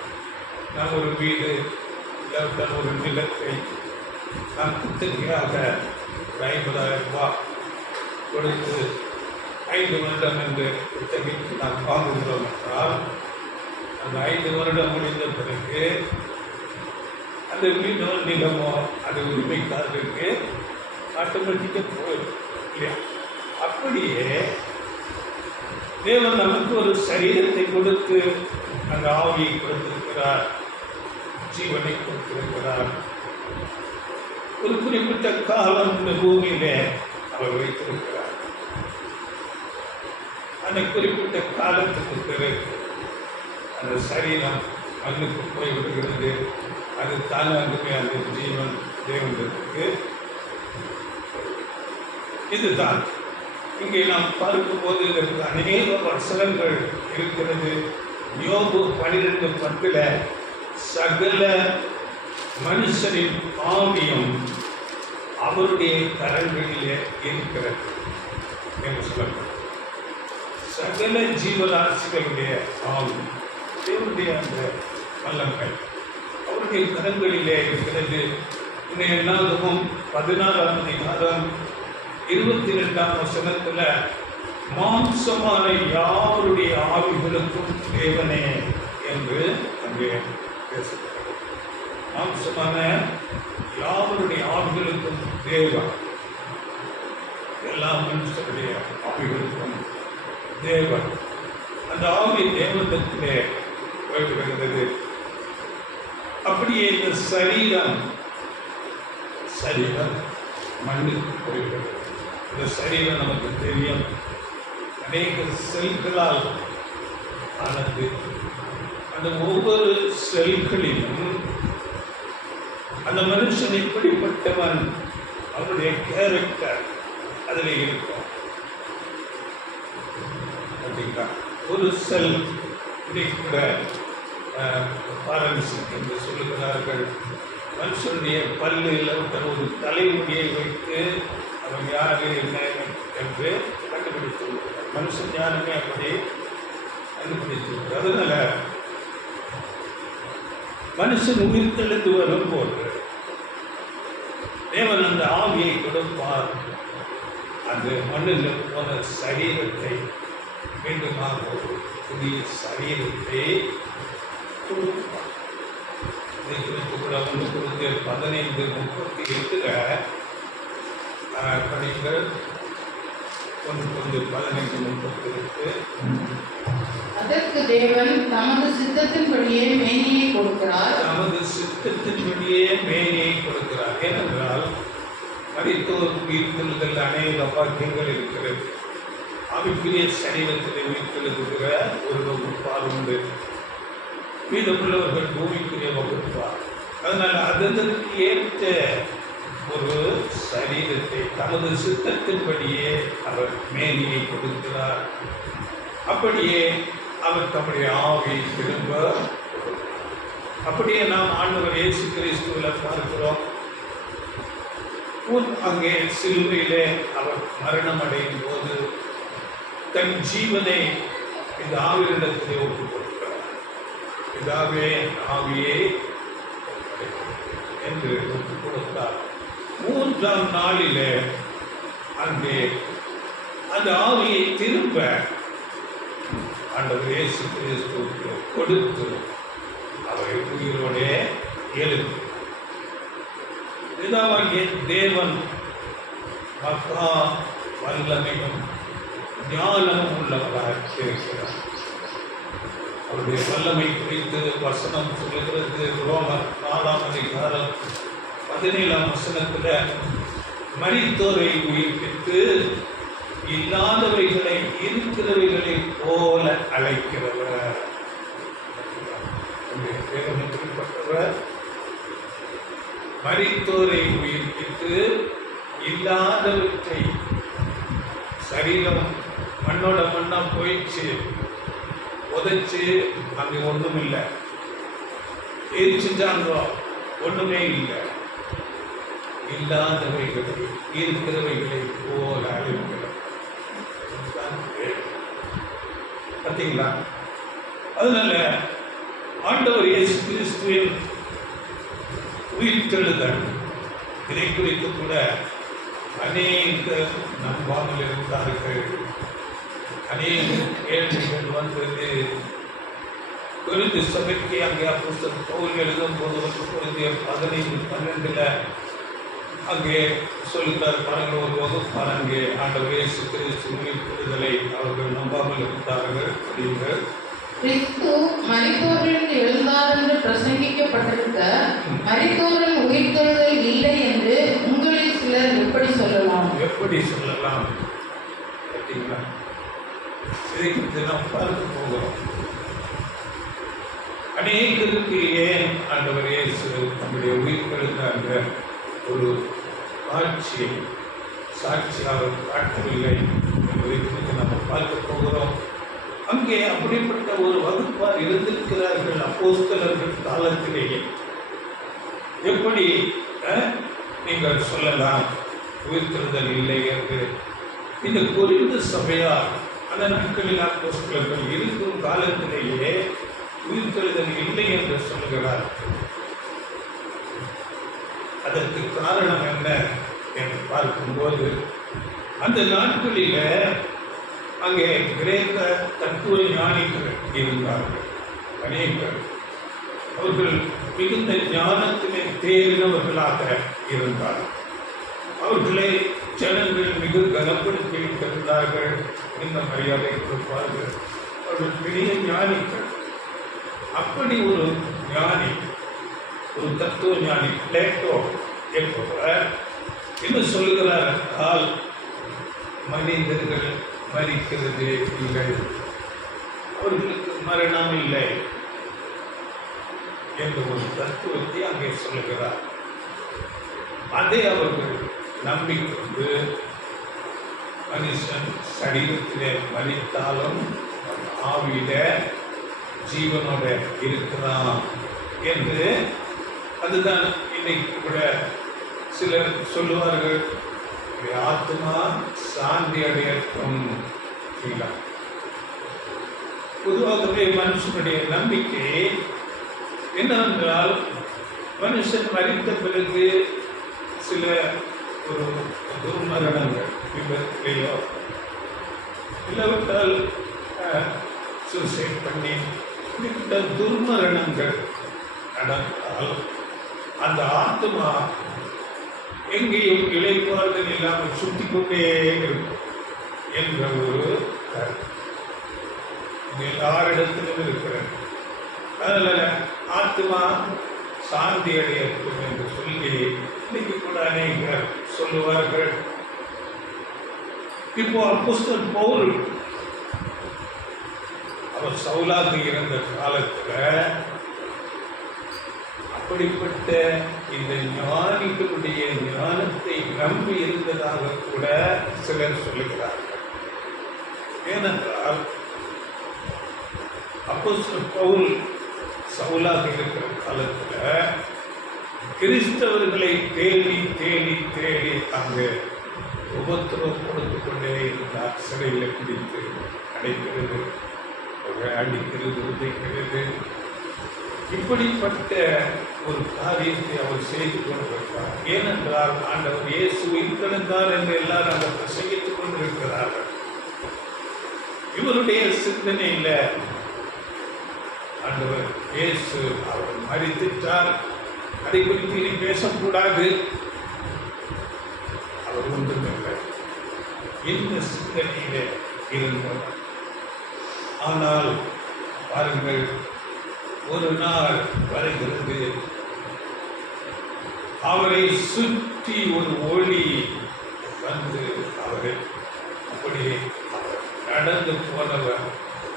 நான் ஒரு வீடு இல்லை ஒரு நிலத்தை நான் குத்தகையாக 50,000 ரூபாய் கொடுத்து 5 வருடம் என்று குத்தகைக்கு நான் வாங்குகிறோம் என்றால், அந்த 5 வருடம் முடிந்த பிறகு அந்த வீடோ நிலமோ அது உரிமைக்காரருக்கு ஆட்டோமேட்டிக்காக போயிடும், இல்லையா? அப்படியே தேவன் நமக்கு ஒரு சரீரத்தை கொடுத்து அந்த ஆவியை கொடுத்திருக்கிறார், ஜீவனை கொடுத்திருக்கிறார். ஒரு குறிப்பிட்ட காலம் இந்த பூமியிலே அவர் வைத்திருக்கிறார். அந்த குறிப்பிட்ட காலத்துக்கு பிறகு அந்த சரீரம் மண்ணுக்கு போய் விடுகிறது. அது தானாகவே அந்த ஜீவன் தேவனுக்கு. இதுதான் இங்கே நாம் பார்க்கும்போது இதற்கு அநேக வசனங்கள் இருக்கிறது. யோபு 12:10 சகல மனுஷரின் ஆவியும் அவருடைய கரங்களிலே இருக்கிறது என்று சொல்லப்படும். சகல ஜீவராசிகளுடைய ஆவி தேவனுடைய அந்த வல்லங்கள் அவருடைய கரங்களிலே இருக்கிறது. இந்த என்னாகவும் 16ஆம் அதிகாரம் 22ஆம் வசனத்தில் மாம்சமான யாவருடைய ஆவிகளுக்கும் தேவனே என்று அங்கே பேசப்படுகிறது. மாம்சமான யாவருடைய ஆவிகளுக்கும் தேவன், எல்லா மனுஷருடைய ஆவிகளுக்கும் தேவன். அந்த ஆவி தேவனிடத்திலே போய்விடுகிறது. அப்படியே இந்த சரீரம் மண்ணுக்கு போய்விடுகிறது. இந்த சரீரம் நமக்கு தெரியும், அநேக செல்களால் ஆனது. அந்த ஒவ்வொரு செல்களிலும் அந்த மனுஷன் எப்படிப்பட்டவன், அவருடைய கேரக்டர் அதில் இருக்கும். அப்படிங்களா? ஒரு செல் இதை கூட பாரன்சிக் என்று சொல்லுகிறார்கள். மனுஷனுடைய பல்லில் ஒரு தலைமுடியை வைத்து அவன் யாரு என்ன என்று கண்டுபிடித்திருக்கிறார். மனுஷன் யாருமே அப்படி கண்டுபிடித்திருக்கிறார். அதனால மனுஷன் உயிர்த்தெழுந்து வரும்போது தேவன் அந்த ஆவியை கொடுப்பார். அந்த மண்ணில் போன சரீரத்தை மீண்டுமாக ஒரு புதிய சரீரத்தை கொடுப்பார். இதை குறித்து கூட 1:15-38 படிங்கள். 1:15-38. அதற்கு தேவன் தமது சித்தத்தின்படியே மேனியை கொடுக்கிறார். தமது சித்தத்தின்படியே மேனியை கொடுக்கிறார். ஏனென்றால் மரித்தோர் உயிர்த்தெழுதல் அநேக வாக்கியங்கள் இருக்கிறது. ஆவிக்குரிய சரீரத்தில் உயிர்த்தெழுதுகிற ஒரு வகுப்பார் உண்டு, மீதமுள்ளவர்கள் பூமிக்குரிய வகுப்பார். அதனால் அதற்கு ஏற்ற ஒரு சரீரத்தை தமது சித்தத்தின்படியே அவர் மேனியை கொடுக்கிறார். அப்படியே அவர் தம்முடைய ஆவியை திரும்ப. அப்படியே நாம் ஆண்டவர் இயேசு கிறிஸ்துவில் பார்க்கிறோம். அங்கே சிலுவையிலே அவர் மரணம் அடையும் போது தன் ஜீவனை இந்த ஆவியிடத்திலே ஒப்புக் கொடுக்கிறார். இதாவே ஆவியே என்று ஒப்புக் கொடுத்தார். 3ஆம் நாளிலே அங்கே அந்த ஆவியை திரும்ப ஆண்டவர் இயேசு கிறிஸ்துவுக்கு கொடுத்து அவரை உயிரோடே எழுதி. பிதாவாகிய தேவன் மகா வல்லமையும் ஞானமும் உள்ளவராக இருக்கிறார். அவருடைய வல்லமை குறித்து வசனம் சொல்லுகிறது. ரோமர் 4ஆம் அதிகாரம் 17ஆம் வசனத்தில் மரித்தோரை உயிர்ப்பித்து இல்லாதவைகளை இருக்கிறவைகளை போல அழைக்கிறவர். குறிப்பிட்டவர் மரித்தோரை உயிர்ப்பித்து இல்லாதவற்றை, சரீரம் மண்ணோட மண்ணா போயிடுச்சு, உதைச்சு அங்கே ஒன்றும் இல்லை, எரிச்சுட்டாங்க ஒன்றுமே இல்லை, இல்லாதவைகளை இருக்கிறவைகளை போல அழைக்கிறார். பார்த்தீங்களா? அதனால ஆண்டவர் இயேசு கிறிஸ்துவின் உயிர்த்தெழுதல் இதை குறித்து கூட அநேக நம்பாமல் இருந்தார்கள். அநேக கேள்விகள் வந்தது. கொரிந்து சபைக்கு அங்கே அப்போஸ்தலன் பவுல் எழுதும் போது 15:12 அங்கே சொல்லுகிறார், பாருங்கள், ஒரு வகுப்பார் அங்கே ஆண்டவர் இயேசு கிறிஸ்து உயிர்த்தெழுதலை அவர்கள் நம்பாமல் இருந்தார்கள். அப்படிங்கள், கிறிஸ்து மரித்தோரிலிருந்து எழுந்தார் என்று பிரசங்கிக்கப்பட்டிருக்க மரித்தோரின் உயிர்த்தெழுதல் இல்லை என்று உங்களில் சிலர் எப்படி சொல்லலாம்? பார்த்தீங்களா? இதை குறித்து நாம் பார்க்க போகிறோம். அநேகருக்கு ஏன் ஆண்டவர் இயேசு நம்முடைய உயிர்த்தெழுந்த அந்த ஒரு காட்சியை சாட்சியாக காட்டவில்லை என்பதை குறித்து நம்ம பார்க்க போகிறோம். அங்கே அப்படிப்பட்ட ஒரு வகுப்பார் இருந்திருக்கிறார்கள் அப்போஸ்தலர்கள் காலத்திலேயே. எப்படி நீங்கள் சொல்லலாம் உயிர்த்தெழுதல் இல்லை என்று? இந்த கொரிந்து சபையார் அந்த நாட்களில் அப்போஸ்தலர்கள் இருக்கும் காலத்திலேயே உயிர்த்தெழுதல் இல்லை என்று சொல்கிறார். அதற்கு காரணம் என்ன என்று பார்க்கும்போது, அந்த நாட்களில் அங்கே கிரேக்க தத்துவ ஞானிகள் இருந்தார்கள் அநேகர். அவர்கள் மிகுந்த ஞானத்திலே தேறினவர்களாக இருந்தார்கள். அவர்களை ஜனங்கள் மிக கனப்படுத்தி வைத்திருந்தார்கள், இந்த மரியாதை கொடுப்பார்கள். அவர்கள் பெரிய ஞானிகள். அப்படி ஒரு ஞானி, ஒரு தத்துவ ஞானி பிளேட்டோ என்பவர் என்ன சொல்லுகிறார் என்றால், மனிதர்கள் மரிக்கிறது இல்லை, அவர்களுக்கு மரணம் இல்லை என்ற ஒரு தத்துவத்தை அங்கே சொல்லுகிறார். அதை அவர்கள் நம்பிக்கொண்டு மனுஷன் சரீரத்திலே மரித்தாலும் ஆவியில ஜீவனோட இருக்கிறான் என்று, அதுதான் இன்னைக்கு கூட சிலர் சொல்லுவார்கள், ஆத்மா சாந்தி அடையட்டும். பொதுவாகவே மனுஷனுடைய நம்பிக்கை என்னவென்றால், மனுஷன் மரித்த பிறகு சில ஒரு துர்மரணங்கள், விபத்திலேயோ இல்லாவிட்டால் சூசைட் பண்ணி இப்படிப்பட்ட துர்மரணங்கள் நடந்தால் அந்த ஆத்மா எங்கேயும் இளைப்பாறுதல் இல்லாமல் சுற்றி கொண்டே இருக்கும் என்ற ஒரு எல்லாரிடத்திலும் இருக்கிறது. அதனால ஆத்மா சாந்தி அடையட்டும் என்று சொல்லி இன்னைக்கு கூட அநேகர் சொல்லுவார்கள். இப்போ அப்போஸ்தலன் பவுல் அவர் சவுலாக இருந்த காலத்துல அப்படிப்பட்ட இந்த ஞானிகளுடைய ஞானத்தை நம்பி இருந்ததாக கூட சிலர் சொல்லுகிறார்கள். ஏனென்றால் அப்போஸ்தலன் பவுல் சவுலாக இருக்கிற காலத்துல கிறிஸ்தவர்களை தேடி தேடி தேடி அங்கு உபத்திரவம் கொடுத்து கொண்டே இருந்தார். சிறையில் பிடித்து அடைக்கிறது, அடிக்கிறது, உதைக்கிறது, இப்படிப்பட்ட ஒரு காரியத்தை அவர் செய்து கொண்டிருக்கிறார். ஏனென்றால் ஆண்டவர் இயேசு உயிர்த்தெழுந்தார் என்று எல்லாரும் அவர் பிரசங்கித்துக் கொண்டிருக்கிறார்கள். இவருடைய சிந்தனையில் ஆண்டவர் இயேசு அவர் மரித்தார், அதை குறித்து இனி பேசக்கூடாது, அவர் ஒன்றுமில்லை, இந்த சிந்தனையிலே இருந்தவர். ஆனால் பாருங்கள், ஒரு நாள் வருகிறது, அவரை சுற்றி ஒரு ஒளி வந்து அவரை அப்படியே நடந்து போனவர்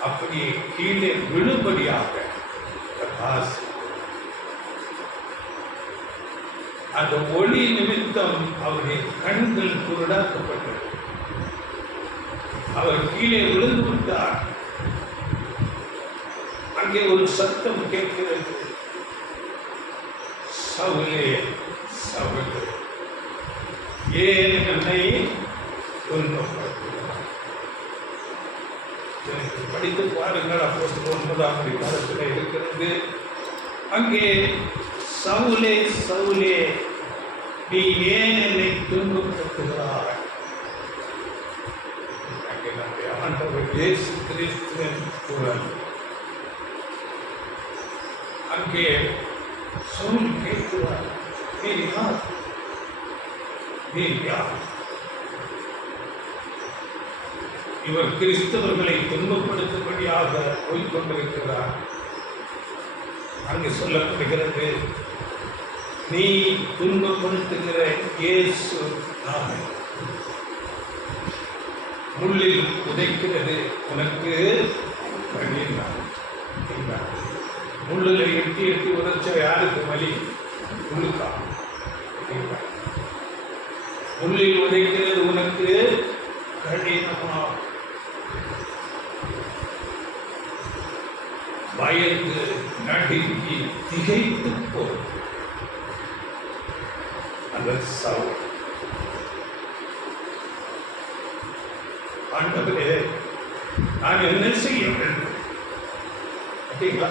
அப்படியே கீழே விழும்படியாக அந்த ஒளி நிமித்தம் அவருடைய கண்கள் குருடாக்கப்பட்டது. அவர் கீழே விழுந்து விட்டார். அங்கே ஒரு சத்தம் கேட்கிறது, சவுலே சவுலே ஏன் என்னை துன்பப்படுத்துகிறாய்? படித்து பாருங்கள், அப்போஸ்தலர் 9ஆம் அதிகாரத்தில் இருக்கிறது. அங்கே சவுலே சவுலே நீ ஏன் என்னை துன்பப்படுத்துகிறாய்? அங்கே நம்முடைய ஆண்டவர் இயேசு கிறிஸ்துவின் குரல். அங்கே சவுல் கேட்கிறார், நீ யார்? நீ யார்? இவர் கிறிஸ்தவர்களை துன்பப்படுத்தும்படியாக போய்கொண்டிருக்கிறார். அங்கு சொல்லப்படுகிறது, நீ துன்பப்படுத்துகிற இயேசு நான், முள்ளில் உதைக்கிறது உனக்கு வழி நான். முள்ளுல எட்டி எட்டி உதச்சா யாருக்கு வலி? முள்ளுக்கா? முள்ளில் உதைக்கிறது உனக்கு கடினமா, பயந்து நடுங்கி திகைத்து போகும் அந்த சாவு. ஆண்டவரே, நான் என்ன செய்ய வேண்டும்? அப்படிங்களா?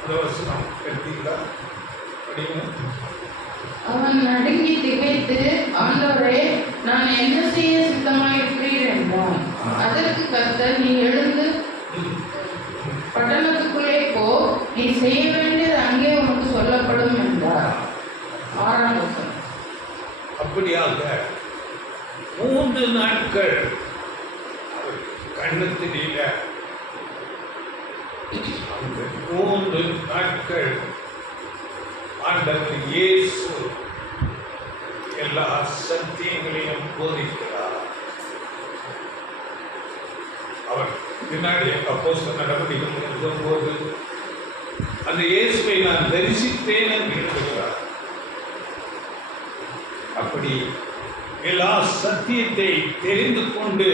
அந்த வசனம் எடுத்தீங்களா? அப்படிங்க. அவன் நடுங்கி திகைத்து, ஆண்டவரே, நான் என்ன செய்ய சித்தமாயிருக்கிறீர் என்றான். அதற்கு கர்த்தர், நீ எழுந்து பட்டணத்துக்குள்ளே போ, நீ செய்ய வேண்டியது அங்கே உனக்கு சொல்லப்படும் என்றார். 6ஆம் வசனம். அப்படியாக 3 நாட்கள் கண்ணத்தில அந்த 3 நாட்கள் ஆண்டவர் இயேசு எல்லா சத்தியங்களையும் போதிக்கிறார். அவர் பின்னாடி அப்போஸ்தலர் நடவடிக்கைகள் எழுதும்போது அந்த இயேசுவை நான் தரிசித்தேன் என்று எழுதுகிறார். அப்படி எல்லா சத்தியத்தை தெரிந்து கொண்டு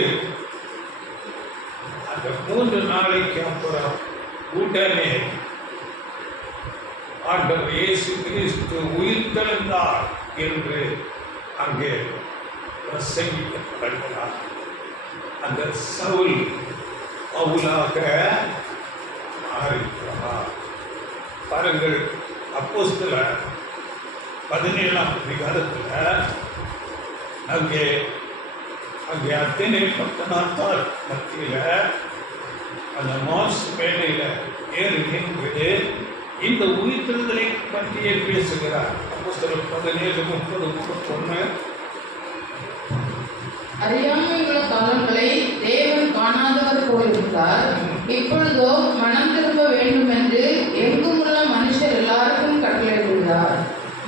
அந்த 3 நாளைக்கு அப்புறம் உடனே ஆண்டவர் இயேசு கிறிஸ்து உயிர்த்தெழுந்தார் என்று அங்கே பிரசங்கிக்கப்படுகிறார். அந்த சவுல் பவுலாக மாறினார். பாருங்கள், அப்போஸ்தலர் 17ஆம் அதிகாரத்தில் அங்கே அத்தனை பட்டணத்தார் மத்தியில் அந்த மாஸ் மேடையில் ஏறி நின்று இந்த உயிர்த்தெழுதலை பற்றியே பேசுகிறார். அப்போஸ்தலர் 17:30-31. அறியாமல் உள்ள காலங்களை தேவன் காணாதவர் போல் இருந்தார். இப்பொழுதோ மனம் திரும்ப வேண்டும் என்று எங்கும் உள்ள மனுஷர் எல்லாருக்கும் கட்டளையிடுகிறார்.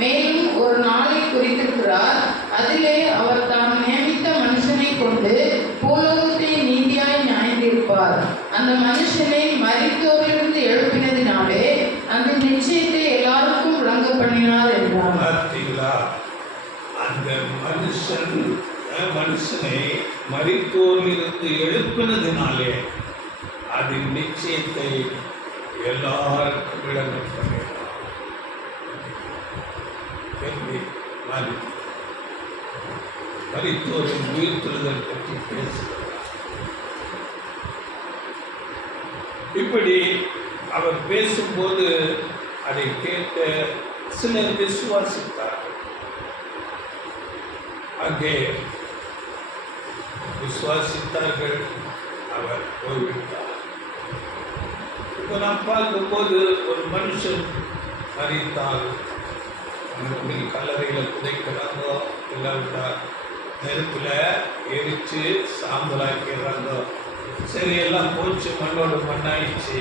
மேலும் ஒரு நாளை குறித்திருக்கிறார். அதிலே அவர் தாம் நியமித்த மனுஷனை கொண்டு பூலோகத்தை நீதியாய் நியாயந்தீர்ப்பார். அந்த மனுஷனை மரித்தோரிலிருந்து எழுப்பினதினாலே அந்த நிச்சயத்தை எல்லாருக்கும் விளங்க பண்ணினார் என்றார். அந்த மனுஷனை மரித்தோரிலிருந்து எழுப்பினதினாலே அதன் நிச்சயத்தை எல்லாருக்கும் விளங்க பண்ணினார். மரித்தோரின் உயிர்த்தெழுதல் பற்றி பேசுகிறார். இப்படி அவர் பேசும்போது அதை கேட்ட சிலர் விசுவாசித்தார்கள். அங்கே விசுவாசித்தார்கள், அவர் போய்விட்டார். இப்போ நாம் பார்க்கும்போது ஒரு மனுஷன் மரித்தால் கல்லறையில் புதைக்கிறாங்கோ, இல்லாவிட்டால் நெருப்பில் எரித்து சாம்பலாக்கிறாங்கோ. சரி, எல்லாம் போச்சு, மண்ணோடு மண்ணாயிடுச்சு.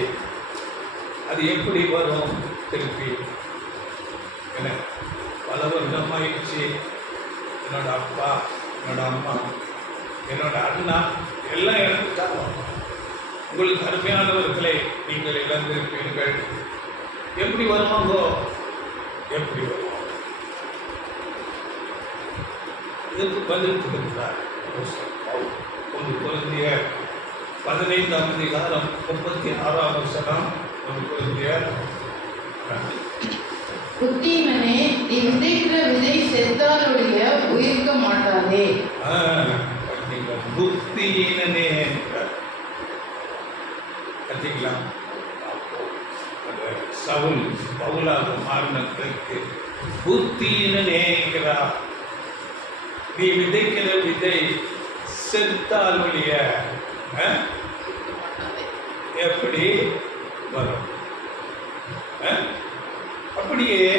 அது எப்படி வரும் திருப்பி? என்ன பல வருடம் ஆயிடுச்சு. என்னோட அப்பா, என்னோட அம்மா, என்னோட அண்ணா எல்லாம் இறந்துட்டாங்க. உங்களுக்கு அருமையானவர்களை நீங்கள் இழந்திருப்பீர்கள். எப்படி வருவாங்கோ? எப்படி வருவாங்க? இதற்கு பதில் கொடுக்கிறார் 1 கொரிந்தியர் 15ஆம் அதிகாரம் 36ஆம் வசனம். 1 கொரிந்தியர். புத்திமனே, நீ விதைக்கிற விதை செத்தாலுடைய உயிர்க்க மாட்டாதே. புத்தியினே பார்த்தீங்களா? சவுல் பவுலாக மாறினதற்கு புத்தியினேங்கிறார். நீ விதைக்கிற விதை செத்தால் ஒழிய எப்படி வரும்? அப்படியே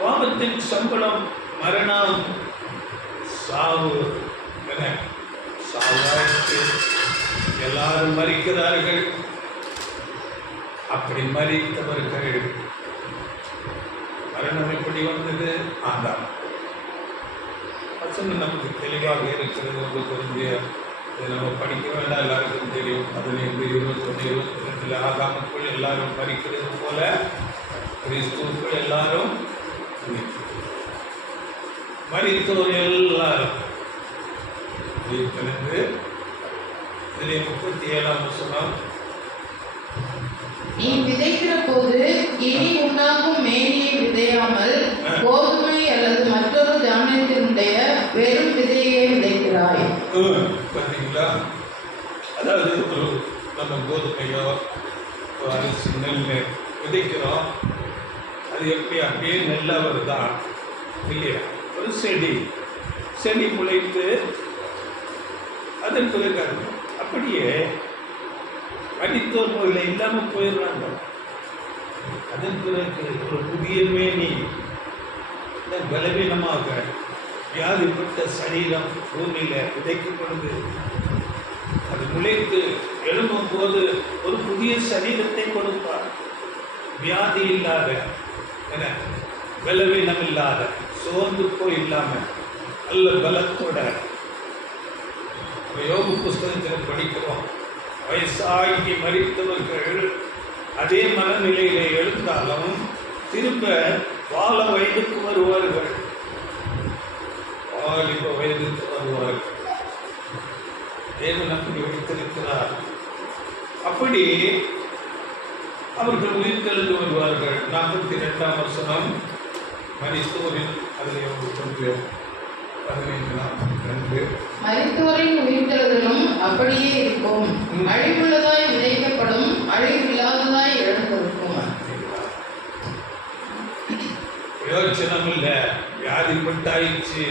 பாவத்தின் சம்பளம் மரணம், சாவு. சாவாய்க்கு எல்லாரும் மரிக்கிறார்கள். அப்படி மரித்தவர்கள் மரணம் எப்படி வந்தது? ஆதாம். வசனம் நமக்கு தெளிவாக இருக்கிறது. 1 கொரிந்தியர், இதை நம்ம படிக்க வேண்டாம், எல்லாருக்கும் தெரியும். 15, 21, 22 ஆதாமத்தில் ஆதாமுக்குள் எல்லாரும் மரிக்கிறது போல கிறிஸ்துவுக்குள் எல்லாரும் மரித்தோர் எல்லாரும் உயிர்த்தெழுந்து. இதிலே 37ஆம் வசனம், நீ விதைக்கிற போது இனி உண்டாகும் மேனியை விதையாமல் கோதுமை அல்லது மற்றொரு தானியத்தினுடைய வெறும் விதையை விதைக்கிறாய். பார்த்தீங்களா? அதாவது நம்ம கோதுமையோ அரிசி நெல் விதைக்கிறோம், அது எப்படி அப்படியே நெல்லாக வருதா இல்லையா? ஒரு செடி முளைத்து அதன் பிறகு அப்படியே மரித்தோர் போயில இல்லாமல் போயிடுறாங்க. அதன் பிறகு ஒரு புதிய மேனி, பலவீனமாக வியாதிப்பட்ட சரீரம் பூமியில் விதைக்கப்படுது. அது முளைத்து எழும்பும் போது ஒரு புதிய சரீரத்தை கொடுப்பார். வியாதி இல்லாத, பலவீனம் இல்லாத, சோர்ந்து போய் இல்லாமல் நல்ல பலத்தோட. யோபு புஸ்தகத்தில் படிக்கிறோம், வயசாகி மரித்தவர்கள் அதே மனநிலையிலே எழுந்தாலும் திரும்ப வாழ வயதுக்கு வருவார்கள், வாலிப வயதுக்கு வருவார்கள். தேவன் அப்படி வைத்திருக்கிறார். அப்படி அவர்கள் உயிர்த்தெழுந்து வருவார்கள். 42ஆம் வசனம், மரித்தோரின் அதிலே ஒன்று 15 மரித்தோரின் உயிர்த்தெழுதலும் அப்படியே இருக்கும். அழிவுள்ளதாய் விதைக்கப்படும், அழிவில்லாததாய் எழுந்திருக்கும். பிரயோஜனம் இல்லை, வியாதிப்பட்டாயிடுச்சு,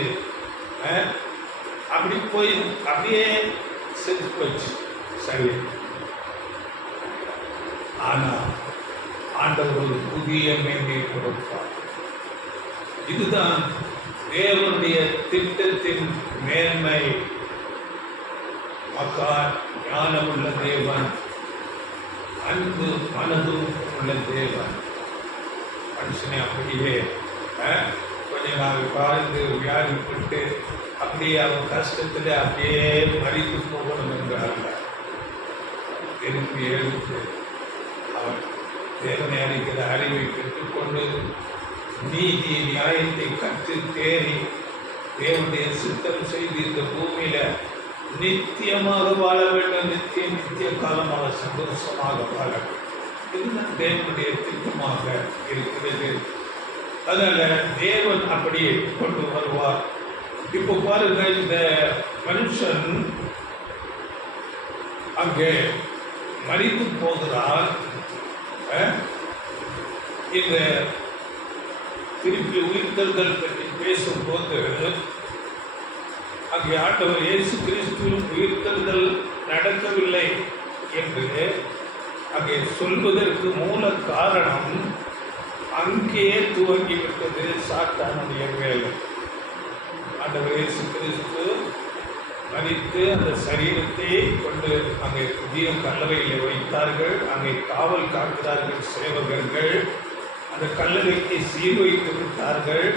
அப்படி போய் அப்படியே செத்து போச்சு. சரி, ஆனால் ஆண்டவர் ஒரு புதிய மேன்மையை கொடுப்பார். இதுதான் தேவனுடைய திட்டத்தின் மேன்மை. மகான் ஞானமுள்ள தேவன், அன்பு மனதும் உள்ள தேவன். மனுஷனை அப்படியே கொஞ்ச நாள் வாழ்ந்து வியாதிப்பட்டு அப்படியே அவன் கஷ்டத்தில் அப்படியே மறித்து போகணும் என்றார்கள். திரும்பி எழுந்து அவன் தேவனை அறிக்கிற அறிவை பெற்றுக்கொண்டு நீதி நியாயத்தை கற்று தேறி தேவனுடைய சித்தம் செய்து இந்த பூமியில நித்தியமாக வாழ வேண்டும், நித்திய காலமாக சந்தோஷமாக வாழ வேண்டும். இதுதான் தேவனுடைய திட்டமாக இருக்கிறது. அதனால தேவன் அப்படியே கொண்டு வருவார். இப்போ பாருங்க, இந்த மனுஷன் அங்கே மரித்து போகிறார். இந்த திருப்பி உயிர்த்தெழுதல் பற்றி பேசும்போது அங்கே ஆண்டவர் இயேசு கிறிஸ்துவின் உயிர்த்தெழுதல் நடக்கவில்லை என்று அங்கே சொல்வதற்கு மூல காரணம் அங்கேயே துவங்கிவிட்டது சாத்தானுடைய வேலை. ஆண்டவர் இயேசு கிறிஸ்து மரித்து அந்த சரீரத்தை கொண்டு அங்கே புதிய கல்லறையில் வைத்தார்கள். அங்கே காவல் காக்கிறார்கள் சேவகர்கள். அந்த கல்லறைக்கு சீர் வைத்து விட்டார்கள்.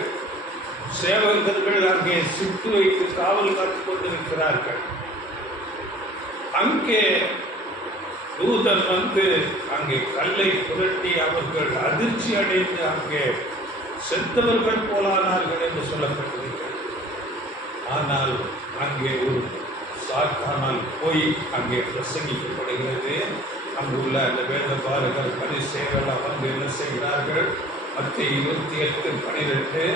சேவகர்கள் அங்கே சுட்டு வைத்து காவல் காத்து கொண்டிருக்கிறார்கள். அங்கே தூதன் வந்து அங்கே கல்லை புரட்டி அவர்கள் அதிர்ச்சி அடைந்து அங்கே செத்தவர்கள் போலானார்கள் என்று சொல்லப்பட்டிருக்கிறது. ஆனால் அங்கே ஒரு சாத்தானால் போய் அங்கே பிரசங்கிக்கப்படுகிறது. அங்குள்ள அந்த வேத பாரகர் பரிசேயர்கள் வந்து என்ன செய்கிறார்கள்? மத்திய 28:12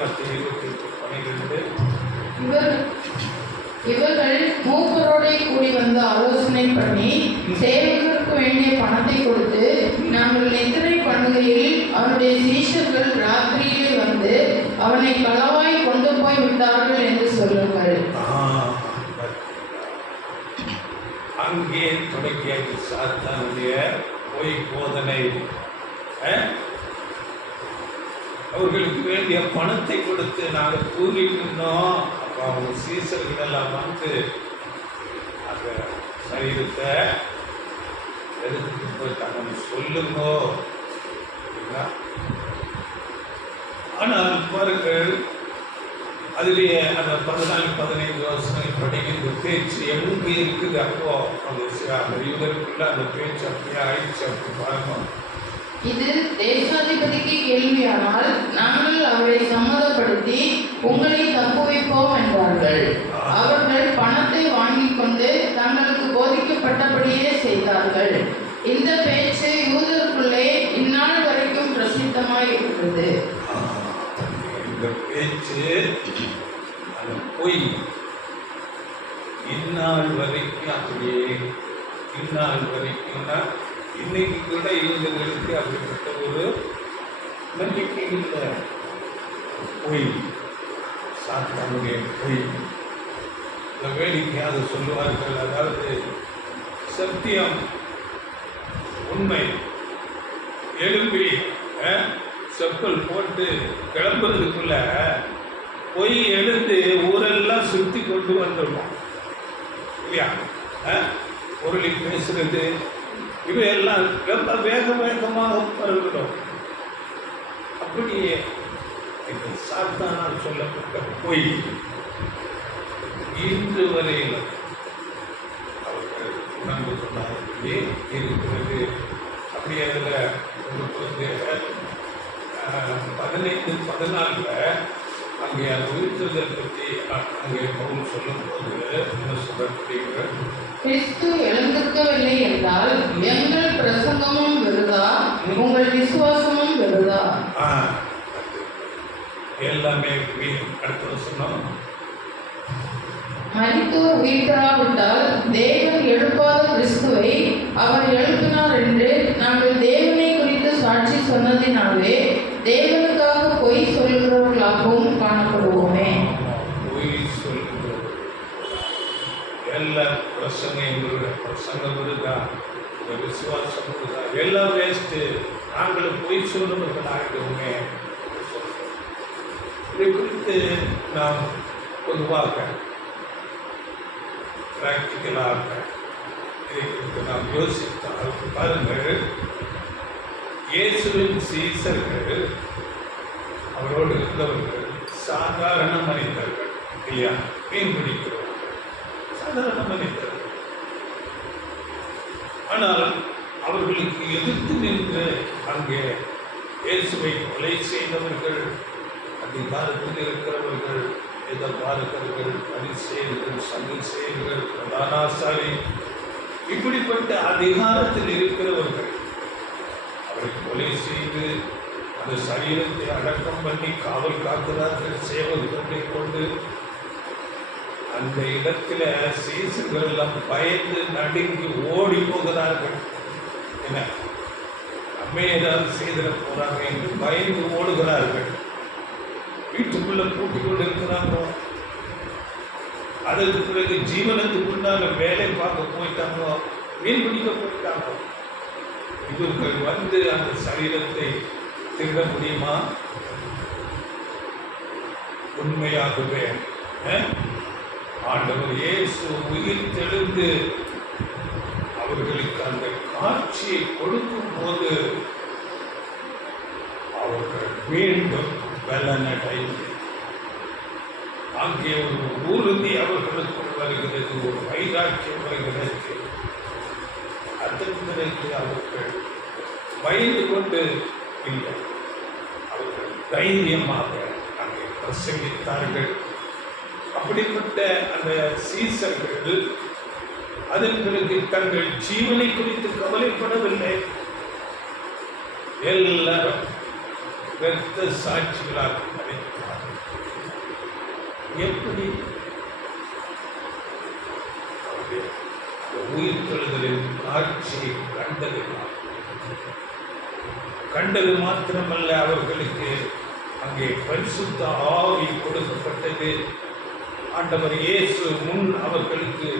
மத்திய 28:12 இவர்கள் மூப்பரோட கூடி வந்து ஆலோசனை பண்ணி சேவகருக்கு வேண்டிய பணத்தை கொடுத்து, நாங்கள் நித்திரை பண்ணுகையில் அவருடைய சீஷர்கள் ராத்திரியிலே வந்து அவனை களவாய் கொண்டு போய் விட்டார்கள் என்று சொல்லுங்கள். அங்கே தொடங்கிய சாத்தானுடைய பொய் போதனை. அவர்களுக்கு வேண்டிய பணத்தை கொடுத்து நாங்கள் தூங்கிட்டு இருந்தோம். அப்போ அவங்க சீசர்கள் எல்லாம் வந்து அந்த சரீரத்தை எடுத்துட்டு போயிட்டாங்க சொல்லுங்க. ஆனால் பாருங்கள், அதுலேயே அந்த 14-15 வருஷங்கள் படிக்கின்ற பேச்சு எங்கே இருக்குது? அப்போ அந்த யூதருக்குள்ள அந்த பேச்சு அப்படியே ஆயிடுச்சு. அப்படி பாருங்க. இது தேசாதிபதிக்கு கேள்வியானால் நாங்கள் அவரை சம்மதப்படுத்தி உங்களை தப்புவிப்போம் என்றார்கள். அவர்கள் பணத்தை வாங்கிக் கொண்டு தங்களுக்கு போதிக்கப்பட்டபடியே செய்தார்கள். இந்த பேச்சு யூதருக்குள்ளே இந்நாள் வரைக்கும் பிரசித்தமாய் இருக்கிறது. இந்த பேச்சு அந்த பொய் இந்நாள் வரைக்கும் அப்படியே, இந்நாள் வரைக்கும்னா இன்னைக்கு கூட யூதர்களுக்கு அப்படிப்பட்ட ஒரு நம்பிக்கை இல்லை. பொய், சாத்தானுடைய பொய். இந்த வேடிக்கையாக சொல்லுவார்கள், அதாவது சத்தியம் உண்மை எழுப்பி செப்பல் போட்டு கிளம்புறதுக்குள்ள பொய் எழுந்து ஊரெல்லாம் சுற்றி கொண்டு வந்துடுவோம் இல்லையா? பொருளை பேசுறது இவையெல்லாம் ரொம்ப வேகமாக பரவிடும். அப்படியே இந்த சாத்தானால் சொல்லப்பட்ட பொய் இன்று வரையில் அவர்கள் உணர்ந்து கொண்டார்களே இருக்கிறது. அப்படி அதில் உங்களுக்கு 15-14 அங்கே அந்த உயிர்த்தெழுதல் பற்றி அங்கே பவுல் சொல்லும்போது என்ன சொல்றீங்க? கிறிஸ்து எழுந்திருக்கவில்லை என்றால் எங்கள் பிரசங்கமும் விருதா, உங்கள் விசுவாசமும் விருதா. எல்லாமே அடுத்த சொன்னோம். மரித்தோர் உயிர்த்தெழாவிட்டால் தேவன் எழுப்பாத கிறிஸ்துவை அவர் எழுப்பினார் என்று நாங்கள் தேவனை குறித்து சாட்சி சொன்னதினாலே தேவனுக்காக பொய் சொல்கிறவர்களாகவும் காணப்படுவோமே. பொய் சொல்கிறோம். எல்லா பிரசங்கங்களுடைய பிரசங்கம் விருதா, இந்த விசுவாசம் விருதா, எல்லாம் வேஸ்ட்டு. நாங்களும் பொய் சொல்லுவர்கள் ஆகிடுவோமே. இதை குறித்து நாம் பொதுவாக பிராக்டிக்கலாக இதை குறித்து நாம் யோசித்தால் பாருங்கள், இயேசுவின் சீசர்கள் அவரோடு இருந்தவர்கள் சாதாரண மனிதர்கள் இல்லையா? மீன் பிடிக்கிறவர்கள் சாதாரண மனிதர்கள். ஆனால் அவர்களுக்கு எதிர்த்து நின்று அங்கே இயேசுவை கொலை செய்தவர்கள், அதிகாரத்தில் இருக்கிறவர்கள், எதிர்பார்க்கர்கள், பரிசேயர்கள், சதுசேயர்கள், பிரதானாசாரி, இப்படிப்பட்ட அதிகாரத்தில் இருக்கிறவர்கள் அவரை கொலை செய்து அந்த சரீரத்தை அடக்கம் பண்ணி காவல் காக்கிறார்கள் சேவகர்களை கொண்டு. அந்த இடத்துல சீசர்கள் எல்லாம் பயந்து நடுங்கி ஓடி போகிறார்கள். என்ன நம்ம ஏதாவது செய்திட போறாங்க என்று பயந்து ஓடுகிறார்கள். வீட்டுக்குள்ள பூட்டிக் கொண்டு இருக்கிறாங்க. அதற்கு பிறகு ஜீவனத்துக்குள்ளாக வேலை பார்க்க போயிட்டாங்க, மீன் பிடிக்க போயிட்டாங்க. இவர்கள் வந்து அந்த சரீரத்தை திருட முடியுமா? உண்மையாகவே ஆண்டவர் இயேசு உயிர் தெழுந்து அவர்களுக்கு அந்த காட்சியை கொடுக்கும் போது அவர்கள் மீண்டும் பலனடைந்து அங்கே ஒரு உறுதி அவர்களுக்குள் வருகிறது, ஒரு வைராக்கியம் வருகிறது. அதன் பிறகு அவர்கள் பயந்து கொண்டு இல்லை, அவர்கள் தைரியமாக அங்கே பிரசங்கித்தார்கள். அப்படிப்பட்ட அந்த சீசர்கள் அதன் பிறகு தங்கள் ஜீவனை குறித்து கவலைப்படவில்லை. எல்லாரும் இரத்த சாட்சிகளாக மறைத்தார்கள். எப்படி உயிர் தொழுதலின் காட்சியை கண்டது மாத்திரமல்ல, அவர்களுக்கு அங்கே பரிசுத்த ஆவி கொடுக்கப்பட்டது. ஆண்டவர் இயேசு முன் அவர்களுக்கு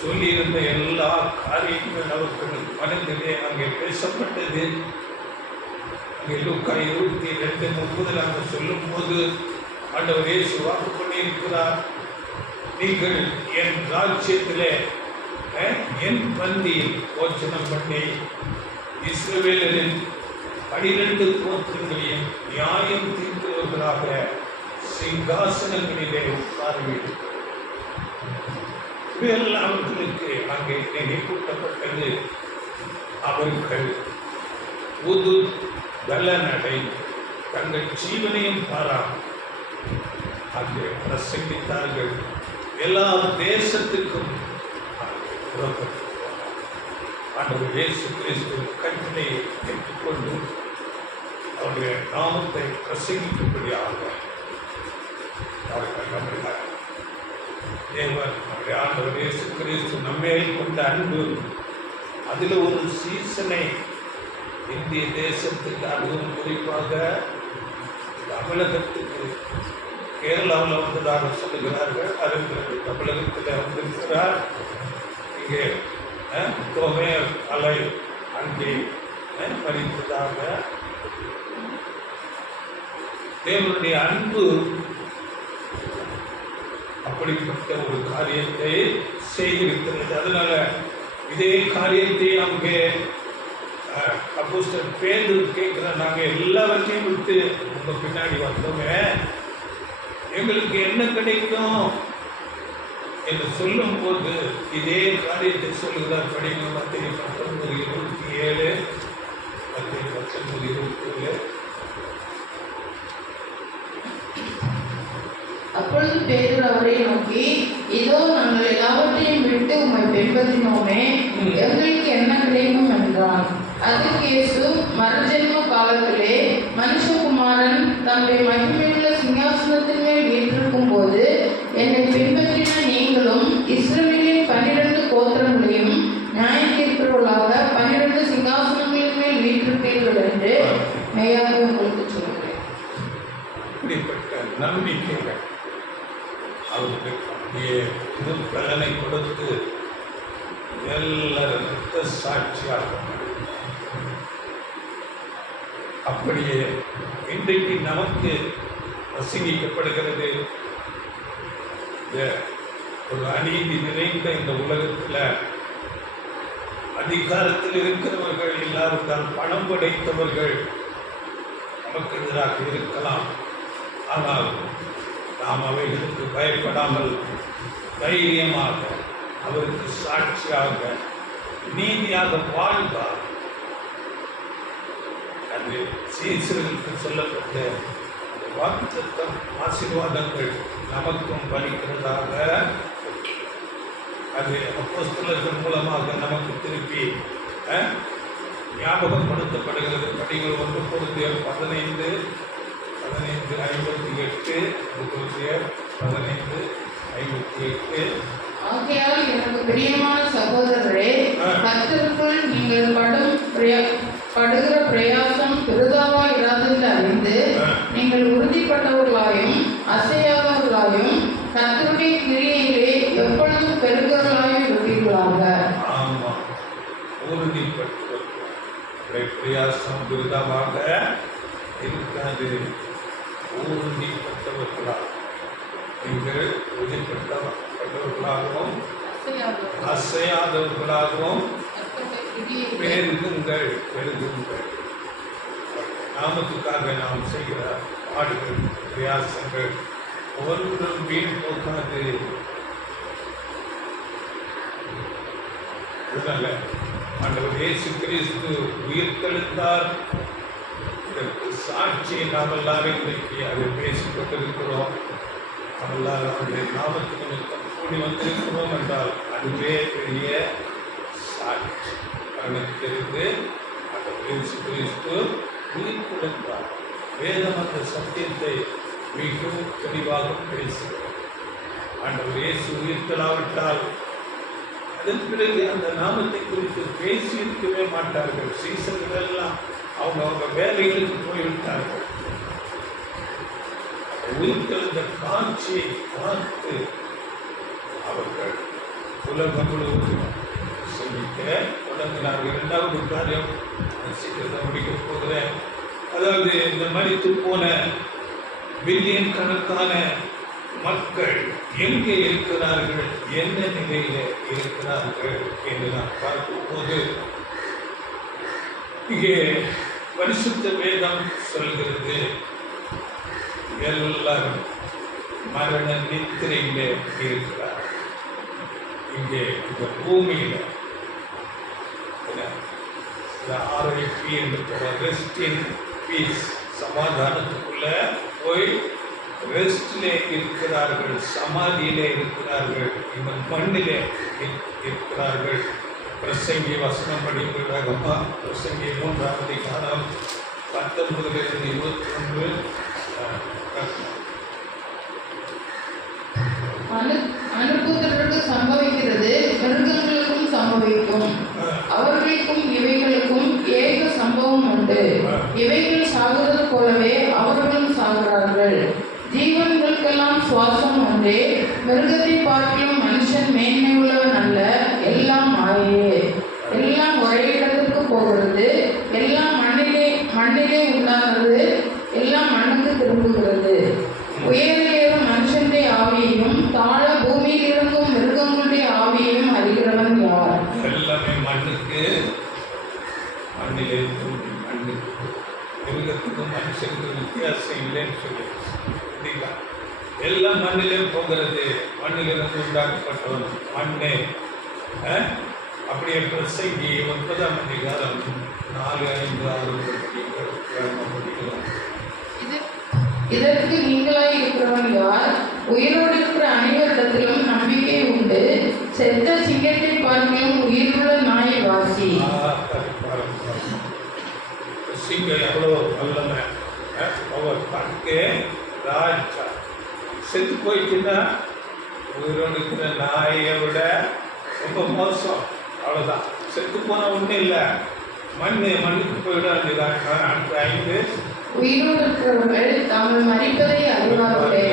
சொல்லியிருந்த எல்லா காரியங்கள் அவர்கள் மனதிலே அங்கே பேசப்பட்டது. அங்கே லூக்கா 22:30 சொல்லும் போது ஆண்டவர் இயேசு வாக்கு பண்ணியிருக்கிறார், நீங்கள் என் ராஜ்யத்திலே என் பந்தியில் போஜனம் பண்ணி இஸ்ரவேலரின் 12 கோத்திரங்களையும் நியாயம் தீர்க்கிறவர்களாக சிங்காசனங்களிலே உட்கார்வீர்கள். இவையெல்லாம் அவர்களுக்கு அங்கே நினைவூட்டப்பட்டது. அவர்கள் புது பலனடை தங்கள் ஜீவனையும் பாராமல் அங்கே பிரசங்கித்தார்கள். எல்லா தேசத்துக்கும் புறப்பட்டு ஆண்டவர் இயேசு கிறிஸ்துவின் கட்டளையை கேட்டுக்கொண்டு அவருடைய நாமத்தை பிரசங்கிக்கும்படியாக அவர்கள் நம்பினார். தேவன் நம்முடைய ஆண்டவர் இயேசு கிறிஸ்து நம்மேல் கொண்ட அன்பு, அதில் ஒரு சீசனை இந்திய தேசத்துக்கு, அதுவும் குறிப்பாக தமிழகத்துக்கு, கேரளாவில் வந்ததாக சொல்லுகிறார்கள். அறிஞர்கள் தமிழகத்தில் வந்திருக்கிறார். இங்கே தோமே அலை அங்கே மறித்ததாக தேவனுடைய அன்பு அப்படிப்பட்ட ஒரு காரியத்தை செய்திருக்கிறது. அதனால இதே காரியத்தை அங்கே அப்போஸ்தலர் பேதுரு கேட்கிறோம், நாங்கள் எல்லாவற்றையும் விட்டு உங்க பின்னாடி வந்தோமே, எங்களுக்கு என்ன கிடைக்கும் என்று சொல்லும் போது இதே காரியத்தை சொல்லுகிறார். படிங்க மத்திய 19:27, மத்திய 19:27. அப்பொழுது பேதுரு அவரை நோக்கி, இதோ நாங்கள் எல்லாவற்றையும் விட்டு உம்மை பின்பற்றினோமே, எங்களுக்கு என்ன கிடைக்கும் என்றான். அதற்கு இயேசு, மறுஜென்ம காலத்திலே மனுஷகுமாரன் தம்முடைய மகிமையுள்ள சிங்காசனத்தின் மேல் வீற்றிருக்கும் போது என்னை பின்பற்றின நீங்களும் இஸ்ரவேலின் 12 கோத்திரங்களையும் நியாயம் தீர்க்கிறவர்களாக 12 சிங்காசனங்களின் மேல் வீற்றிருப்பீர்கள் என்று மெய்யாக உங்களுக்கு சொல்கிறேன். இப்படிப்பட்ட நம்பிக்கைகள் அவருக்கு அப்படியே இது பலனை கொடுத்து எல்லாரும் சாட்சியாக அப்படியே இன்றைக்கு நமக்கு பிரசங்கிக்கப்படுகிறது. ஒரு அநீதி நிறைந்த இந்த உலகத்தில் அதிகாரத்தில் இருக்கிறவர்கள் இல்லாவிட்டால் பணம் படைத்தவர்கள் நமக்கு எதிராக இருக்கலாம். ஆனால் நாம் அவைகளுக்கு பயப்படாமல் தைரியமாக அவருக்கு சாட்சியாக நீதியாக வாழ்ந்தார். அது சீசர்களுக்கு சொல்லப்பட்ட வாக்குத்தத்தம் ஆசீர்வாதங்கள் நமக்கும் பலிக்கிறதாக அது அப்போஸ்தலர்கள் மூலமாக நமக்கு திருப்பி ஞாபகப்படுத்தப்படுகிறது. படிகள் 1 Corinthians 15:58, 15:58. ஆகையால் எனக்கு பிரியமான சகோதரரே, கர்த்தருக்குள் நீங்கள் படுகிற பிரயாசம் விருதாவா இராதென்று அறிந்து நீங்கள் உறுதிப்பட்டவர்களாயும் அசையாதவர்களாயும் கர்த்தருடைய கிரியையிலே எப்பொழுதும் பெருகிறவர்களாயும் இருப்பீர்களாக. ஆமாம், உறுதிப்பட்டவர்கள். பிரயாசம் விருதாவாக இருக்காது. உறுதிப்பட்டவர்களா நீங்கள் உறுதிப்பட்டவர்களாகவும் அசையாதவர்களாகவும் பெருகுங்கள். நாமத்துக்காக நாம் செய்கிற பாடுகள் பிரயாசங்கள் ஒன்றும் வீண் போகாது. அதனால ஆண்டவர் இயேசு கிறிஸ்து உயிர்த்தெழுந்தார். இதற்கு சாட்சியை நாம் எல்லாரும் இன்றைக்கு அதை பேசிக்கொண்டிருக்கிறோம். நாம் எல்லாரும் அவருடைய நாமத்துக்கு நிமித்தம் கூடி வந்திருக்கிறோம் என்றால் அதுவே பெரிய சாட்சி. எனக்கு தெரிந்து ஆண்டவர் இயேசு கிறிஸ்து உயிர்த்தெழுந்தார். வேதம் அந்த சத்தியத்தை மிகவும் தெளிவாக பேசுகிறது. ஆண்டவர் இயேசு உயிர்த்தெழாவிட்டால் அதன் பிறகு அந்த நாமத்தை குறித்து பேசியிருக்கவே மாட்டார்கள். சீசர்கள் எல்லாம் அவங்க வேலைகளுக்கு போய்விட்டார்கள். உயிர்த்தெழுந்த காட்சியை பார்த்து அவர்கள் உலகம் முழுவதும் சொல்லிக்க தொடங்கினார்கள். 2வது காரியம் சீக்கிரத்தை முடிக்க போகிறேன். அதாவது இந்த மரித்து போன பில்லியன் கணக்கான மக்கள் எங்கே இருக்கிறார்கள், என்ன நிலையில இருக்கிறார்கள் என்று நாம் பார்க்கும்போது இங்கே பரிசுத்த வேதம் சொல்கிறது எல்லாரும் மரண நித்திரையிலே இருக்கிறார். இங்கே இந்த பூமியில் RIP என்று ரெஸ்ட் இன் பீஸ், சமாதானத்துக்குள்ள போய் ரெஸ்டிலே இருக்கிறார்கள், சமாதியிலே இருக்கிறார்கள், இந்த மண்ணிலே இருக்கிறார்கள். பிரசங்கி வசனம் படிக்கிற வேகமா, பிரசங்கி 3ஆம் அதிகாரம் 19 21. அனுப்புதற்கு சம்பவிக்கிறது, மிருகங்களுக்கும் சம்பவிக்கும், அவர்களுக்கும் இவைகளுக்கும் ஏக சம்பவம் உண்டு. இவைகள் சாகிறது போலவே அவர்களும் சாகிறார்கள். ஜீவன்களுக்கெல்லாம் சுவாசம் ஒன்றே, மிருகத்தை பார்க்கிலும் மனுஷன் மேன்மை உள்ளவன் அல்ல. எல்லாம் மாயே, எல்லாம் ஒரே இடத்திற்கு போகிறது, எல்லாம் மண்ணிலே உண்டாகிறது, எல்லாம் மண்ணுக்கு திரும்புகிறது. உயர்ந்தேறும் மனுஷனுடைய ஆவியையும் தாழ பூமியில் இறங்கும் மிருகங்களுடைய ஆவியையும் அறிகிறவன் யார்? எல்லாமே மண்ணுக்கு, மண்ணிலே தோன்றி மண்ணுக்கு, மிருகத்துக்கும் மனுஷனுக்கும் வித்தியாசம் இல்லைன்னு சொல்லி எல்லாம் மண்ணிலே போகிறது. மண்ணிலிருந்து உண்டாக்கப்பட்டவன் மண்ணே. அப்படியே பிரசங்கி 9ஆம் அதிகாரம் 4, 5, 6 படிக்கலாம். இதற்கு நீங்களாய் இருக்கிறவன் யார்? உயிரோடு இருக்கிற அனைவரிடத்திலும் நம்பிக்கை உண்டு. செத்த சிங்கத்தை பார்க்கிலும் உயிருள்ள நாயை வாசி. சிங்கம் எவ்வளோ நல்லவ, அவர் பார்க்க ராஜா. செத்து போயிட்டுன்னா உயிரோடு இருக்கிற நாயை விட ரொம்ப மோசம். அவ்வளோதான். செத்து போனால் ஒன்றும் இல்லை, மண்ணுக்கு போயிட வேண்டியதான். அடுத்த 5, உயிரோடு இருக்கிறவர்கள் தாங்கள் மரிப்பதை அறிவார்களே,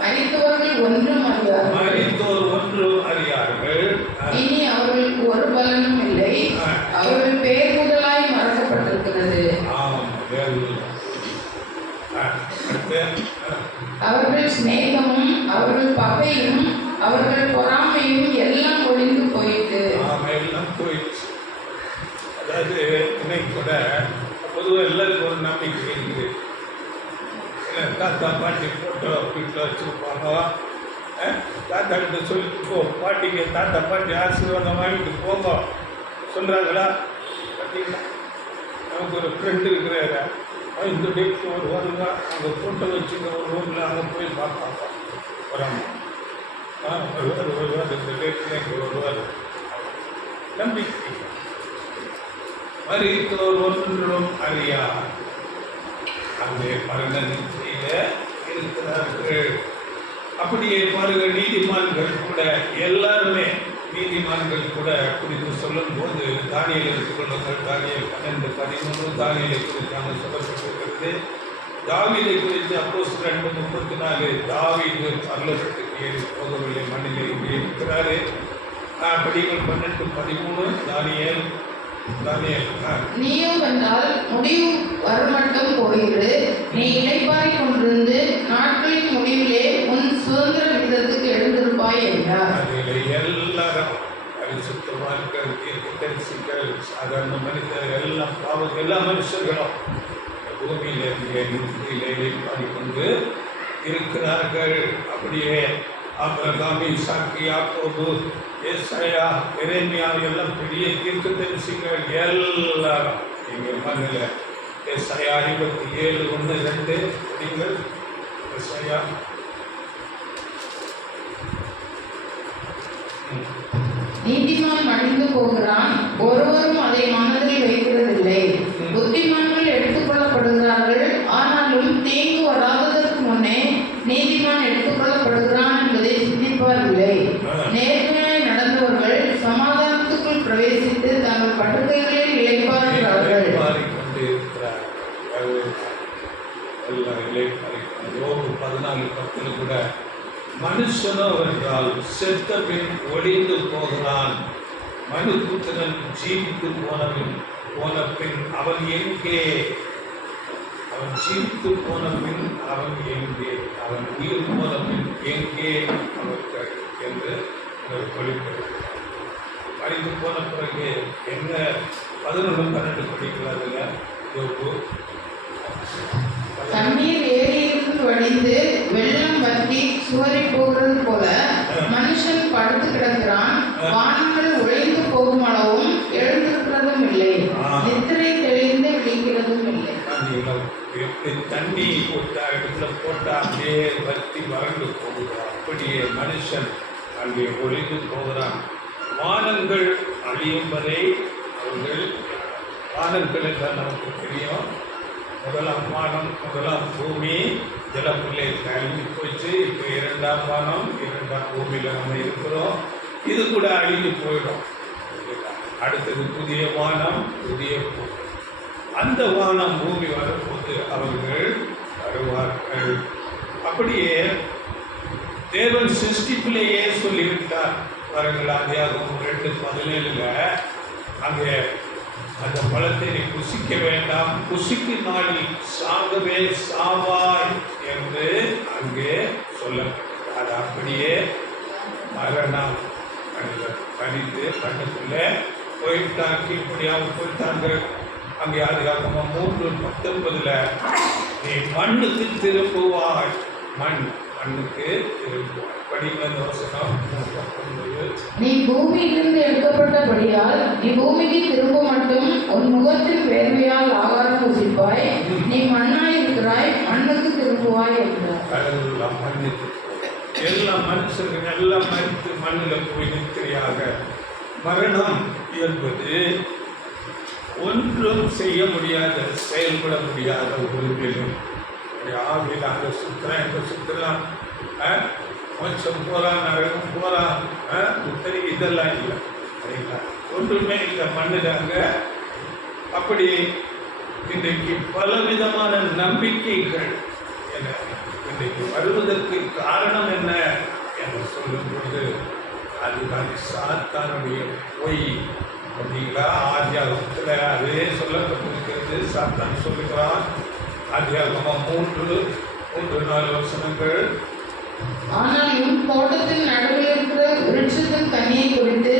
மரித்தவர்கள் ஒன்றும் அறியார்கள், மரித்தோர் ஒன்றும் அறியார்கள், இனி அவர்களுக்கு ஒரு பலனும் இல்லை, அவர்கள் பெயர் முதலாய் மறக்கப்பட்டிருக்கிறது. அவர்கள் சிநேகமும் அவர்கள் பகையும் அவர்கள் பொறாமையும் எல்லாம் ஒழிந்து போயிட்டு. எல்லாம் போயிடுச்சு. அதாவது இன்னைக்கு கூட பொதுவாக எல்லாருக்கும் ஒரு நம்பிக்கை இருக்குது. தாத்தா பாட்டி போட்டோ வீட்டில் வச்சுருப்பாங்க. தாத்தா கிட்ட சொல்லிட்டு போ, பாட்டிக்கு தாத்தா பாட்டி ஆசீர்வாதம் வாங்கிட்டு போங்க சொல்கிறாங்களா? பார்த்தீங்களா, நமக்கு ஒரு ஃப்ரெண்டு இருக்கிறாரு, இந்த டேட்டுக்கு ஒரு வருங்க, அங்கே ஃபோட்டோ வச்சுங்க, ஒரு ரூமில் அங்கே போய் பார்ப்பாங்க. வராமல் வருவார், இந்த டேட்டில் இங்கே வருவார். நம்பிக்கை. மரித்தோர் ஒன்றும் அறியார், அங்கே மரண நித்திரையில இருக்கிறார்கள். அப்படியே பாருங்க, நீதிமான்கள் கூட, எல்லாருமே நீதிமான்கள் கூட குறித்து சொல்லும் போது தானியேலை எடுத்துக்கொள்ளுங்கள். தானியேல் 12:13 தானியேலை குறித்து அங்கே சொல்லப்பட்டிருக்கிறது. தாவீதை குறித்து அப்போஸ்தலர் 2:34 தாவீது பரலோகத்துக்கு ஏறி போகவில்லை, மண்ணிலே இங்கே இருக்கிறாரு. படிகள் 12:13 தானியேல். நீயோ வென்றால் முடிவு வருமட்டும் போயிரு, நீ இளைப்பாறை கொண்டிருந்து நாட்களின் முடிவிலே உன் சுதந்திர விதத்துக்கு எழுந்திருப்பாய் என்றார். எல்லாரும் பரிசுத்தவான்கள், தீர்க்கதரிசிகள், சாதாரண மனிதர்கள், எல்லாம் பாவம், எல்லா மனுஷர்களும் பூமியிலே இளைப்பாறை கொண்டு இருக்கிறார்கள். அப்படியே ஆபிரகாம், ஈசாக்கு, யாக்கோபு, ஏசாயா, எரேமியா எல்லாம் பெரிய தீர்க்கதரிசிகள் எல்லாரும் இங்கே மண்ணில். ஏசாயா 57:1-2 படிங்கள். ஏசாயா நீதிமான் மடிந்து போகிறான், ஒருவரும் அதை மனதில் வைக்கிறதில்லை. புத்திமான்கள் எடுத்துக்கொள்ளப்படுகிறார்கள், ஆனாலும் தீங்கு வராததற்கு முன்னே நீதிமான் எடுத்துக்கொள்ளப்படுகிறான் என்பதை சிந்திப்பாரில்லை. நேர்மையாய் நடந்தவர்கள் சமாதானத்துக்குள் பிரவேசித்து தங்கள் படுக்கைகளில் இளைப்பாறுகிறார்கள். யோபு 14:10 கூட மனுஷனோ என்றால் செத்த பின் ஒளிந்து போகிறான், மனுபுத்திரன் ஜீவித்து போன பின் அவன் எங்கே? அவன் ஜீவித்து போன பின் அவன் எங்கே? அவன் உயிர் போன பின் எங்கே அவர்கள் என்று படிக்கிறது. படித்து போன பிறகு என்ன 11-12 படிக்கிறார்கள். யோபு தண்ணீர் ஏறி இருக்கும் வடிந்து வெள்ளம் வற்றி சுவரி போகிறது போல மனுஷன் படுத்து கிடக்கிறான். வானங்கள் உழைந்து போகும் அளவும் எழுந்திருக்கிறதும் இல்லை, நித்திரை தெளிந்து விழிக்கிறதும் இல்லை. எப்படி தண்ணி போட்டா இடத்துல போட்டா அப்படியே வத்தி வறண்டு போகிறான், அப்படியே மனுஷன் அங்கே ஒளிந்து போகிறான். வானங்கள் அழியும் வரை அவர்கள், வானங்கள் என்றால் நமக்கு தெரியும், முதலாம் வானம் முதலாம் பூமி ஜலப்புள்ளே அழிஞ்சு போச்சு. இப்போ இரண்டாம் வானம் இரண்டாம் பூமியில் நம்ம இருக்கிறோம், இது கூட அழிஞ்சு போயிடும். அடுத்தது புதிய வானம் புதிய பூமி. அந்த வானம் பூமி வரும்போது அவர்கள் வருவார்கள். அப்படியே தேவன் சிருஷ்டிப்பிலேயே சொல்லிவிட்டார். பாருங்கள், அதிகாரம் 2:17 அங்கே அந்த பழத்தை நீ புசிக்க வேண்டாம், புசிக்கும் நாளில் சாகவே சாவாய் என்று அங்கே சொல்லப்பட்டது. அது அப்படியே மரணம் கணித்து கண்ணுக்குள்ள போயிட்டாங்க, கீழ்படியாக போயிட்டாங்க. அங்கே அதிகாரம் 3:19 நீ மண்ணுக்கு திரும்புவாய், மண்ணுக்கு திரும்புவாய். நீ பூமியிலிருந்து எடுக்கப்பட்டபடியால் நீ பூமிக்கு திரும்ப மட்டும் உன் முகத்தின் வேர்வையால் ஆகாரம் புசிப்பாய், நீ மண்ணாய் இருக்கிறாய், மண்ணுக்கு திரும்புவாய் என்றார். எல்லா மனுஷர்கள் எல்லாம் மறித்து மண்ணில் போய் நிற்கிறையாக. மரணம் என்பது ஒன்றும் செய்ய முடியாத, செயல்பட முடியாத ஒரு நிலை. ஆவியில் அங்கே சுற்றுறான், எங்கே சுற்றுலாம், மோட்சம் போகிறான், நரகம் போகிறான், உத்தரி இதெல்லாம் இல்லை, சரிங்களா? ஒன்றுமே இல்லை மண்ணில் அங்கே. அப்படி இன்றைக்கு பலவிதமான நம்பிக்கைகள் என்ன இன்றைக்கு வருவதற்கு காரணம் என்ன என்று சொல்லும்போது அதுதான் சாத்தானுடைய பொய். அப்படிங்களா? ஆதியாகமத்தில் அதே சொல்லப்பட்டிருக்கிறது. சாத்தான் சொல்லுகிறான், ஆதியாகமம் 3:4 வசனங்கள். ஆனாலும் தோட்டத்தின் நடுவில் இருக்கிற விருட்சத்தின் கனியை குறித்து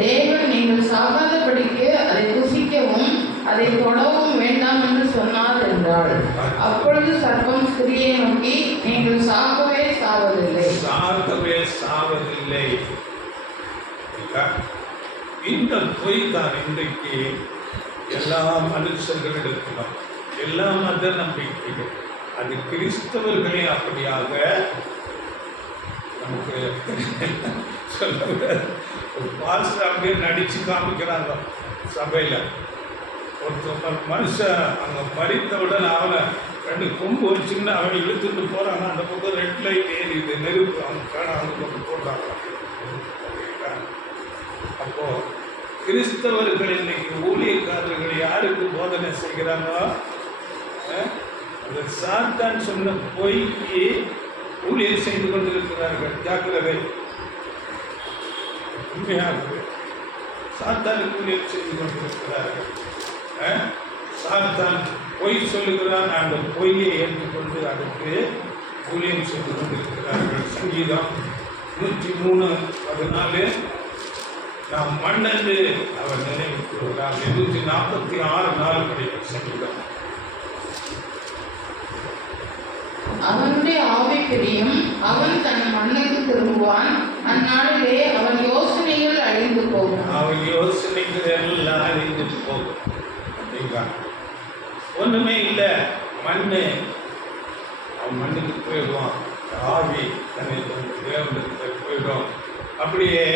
தேவன் நீங்கள் சாகாதபடிக்கு அதை புசிக்கவும் அதை தொடவும் வேண்டாம் என்று சொன்னார் என்றாள். அப்பொழுது சர்ப்பம் ஸ்திரியை நோக்கி, நீங்கள் சாகவே சாவதில்லை. இந்த பொய் தான் இன்றைக்கு எல்லா மனுஷர்களிடத்திலும், எல்லா மத நம்பிக்கைகள், அது கிறிஸ்தவர்களே அப்படியாக நமக்கு சொல்ல ஒரு பாஸ்டர் அப்படியே நடிச்சு காமிக்கிறாங்க சபையில். ஒருத்தர் மனுஷன் அங்கே மறித்தவுடன் அவனை 2 கொம்பு வச்சுக்கின்னு அவனை இழுத்துட்டு போகிறாங்க. அந்த பக்கம் ரெட் லைட் ஏறிது, நெருப்பு அவங்க காணாமல் கொண்டு போடுறாங்க. அப்போது கிறிஸ்தவர்கள் இன்னைக்கு ஊழியக்காரர்கள் யாருக்கு போதனை செய்கிறாங்களோ அந்த சாத்தான் சொன்ன பொய்க்கு ஊழியர் செய்து கொண்டிருக்கிறார்கள். ஜாக்கிரதை, உண்மையாகவே சாத்தானுக்கு ஊழியர் செய்து கொண்டிருக்கிறார்கள். சாத்தான் பொய் சொல்லுகிறான், அந்த பொய்யை ஏற்றுக்கொண்டு அதுக்கு ஊழியம் செய்து கொண்டிருக்கிறார்கள். சங்கீதம் 103:14 நாம் மண்ணென்று அவர் நினைவு கூறுகிறார். 146:4 படிக்கிற சங்கீதம். அவனுடைய ஆவி பிரியும், அவன் தன் மண்ணுக்கு திரும்புவான், அந்நாளிலே அவன் யோசனைகள் அழிந்து போகும். அவன் யோசனைகள் எல்லாம் அழிந்து போகும். அப்படிங்களா? ஒன்றுமே இல்லை, மண்ணு, அவன் மண்ணுக்கு போயிடுவான். ஆவி தன்னை தேவனுக்கு போயிடும். அப்படியே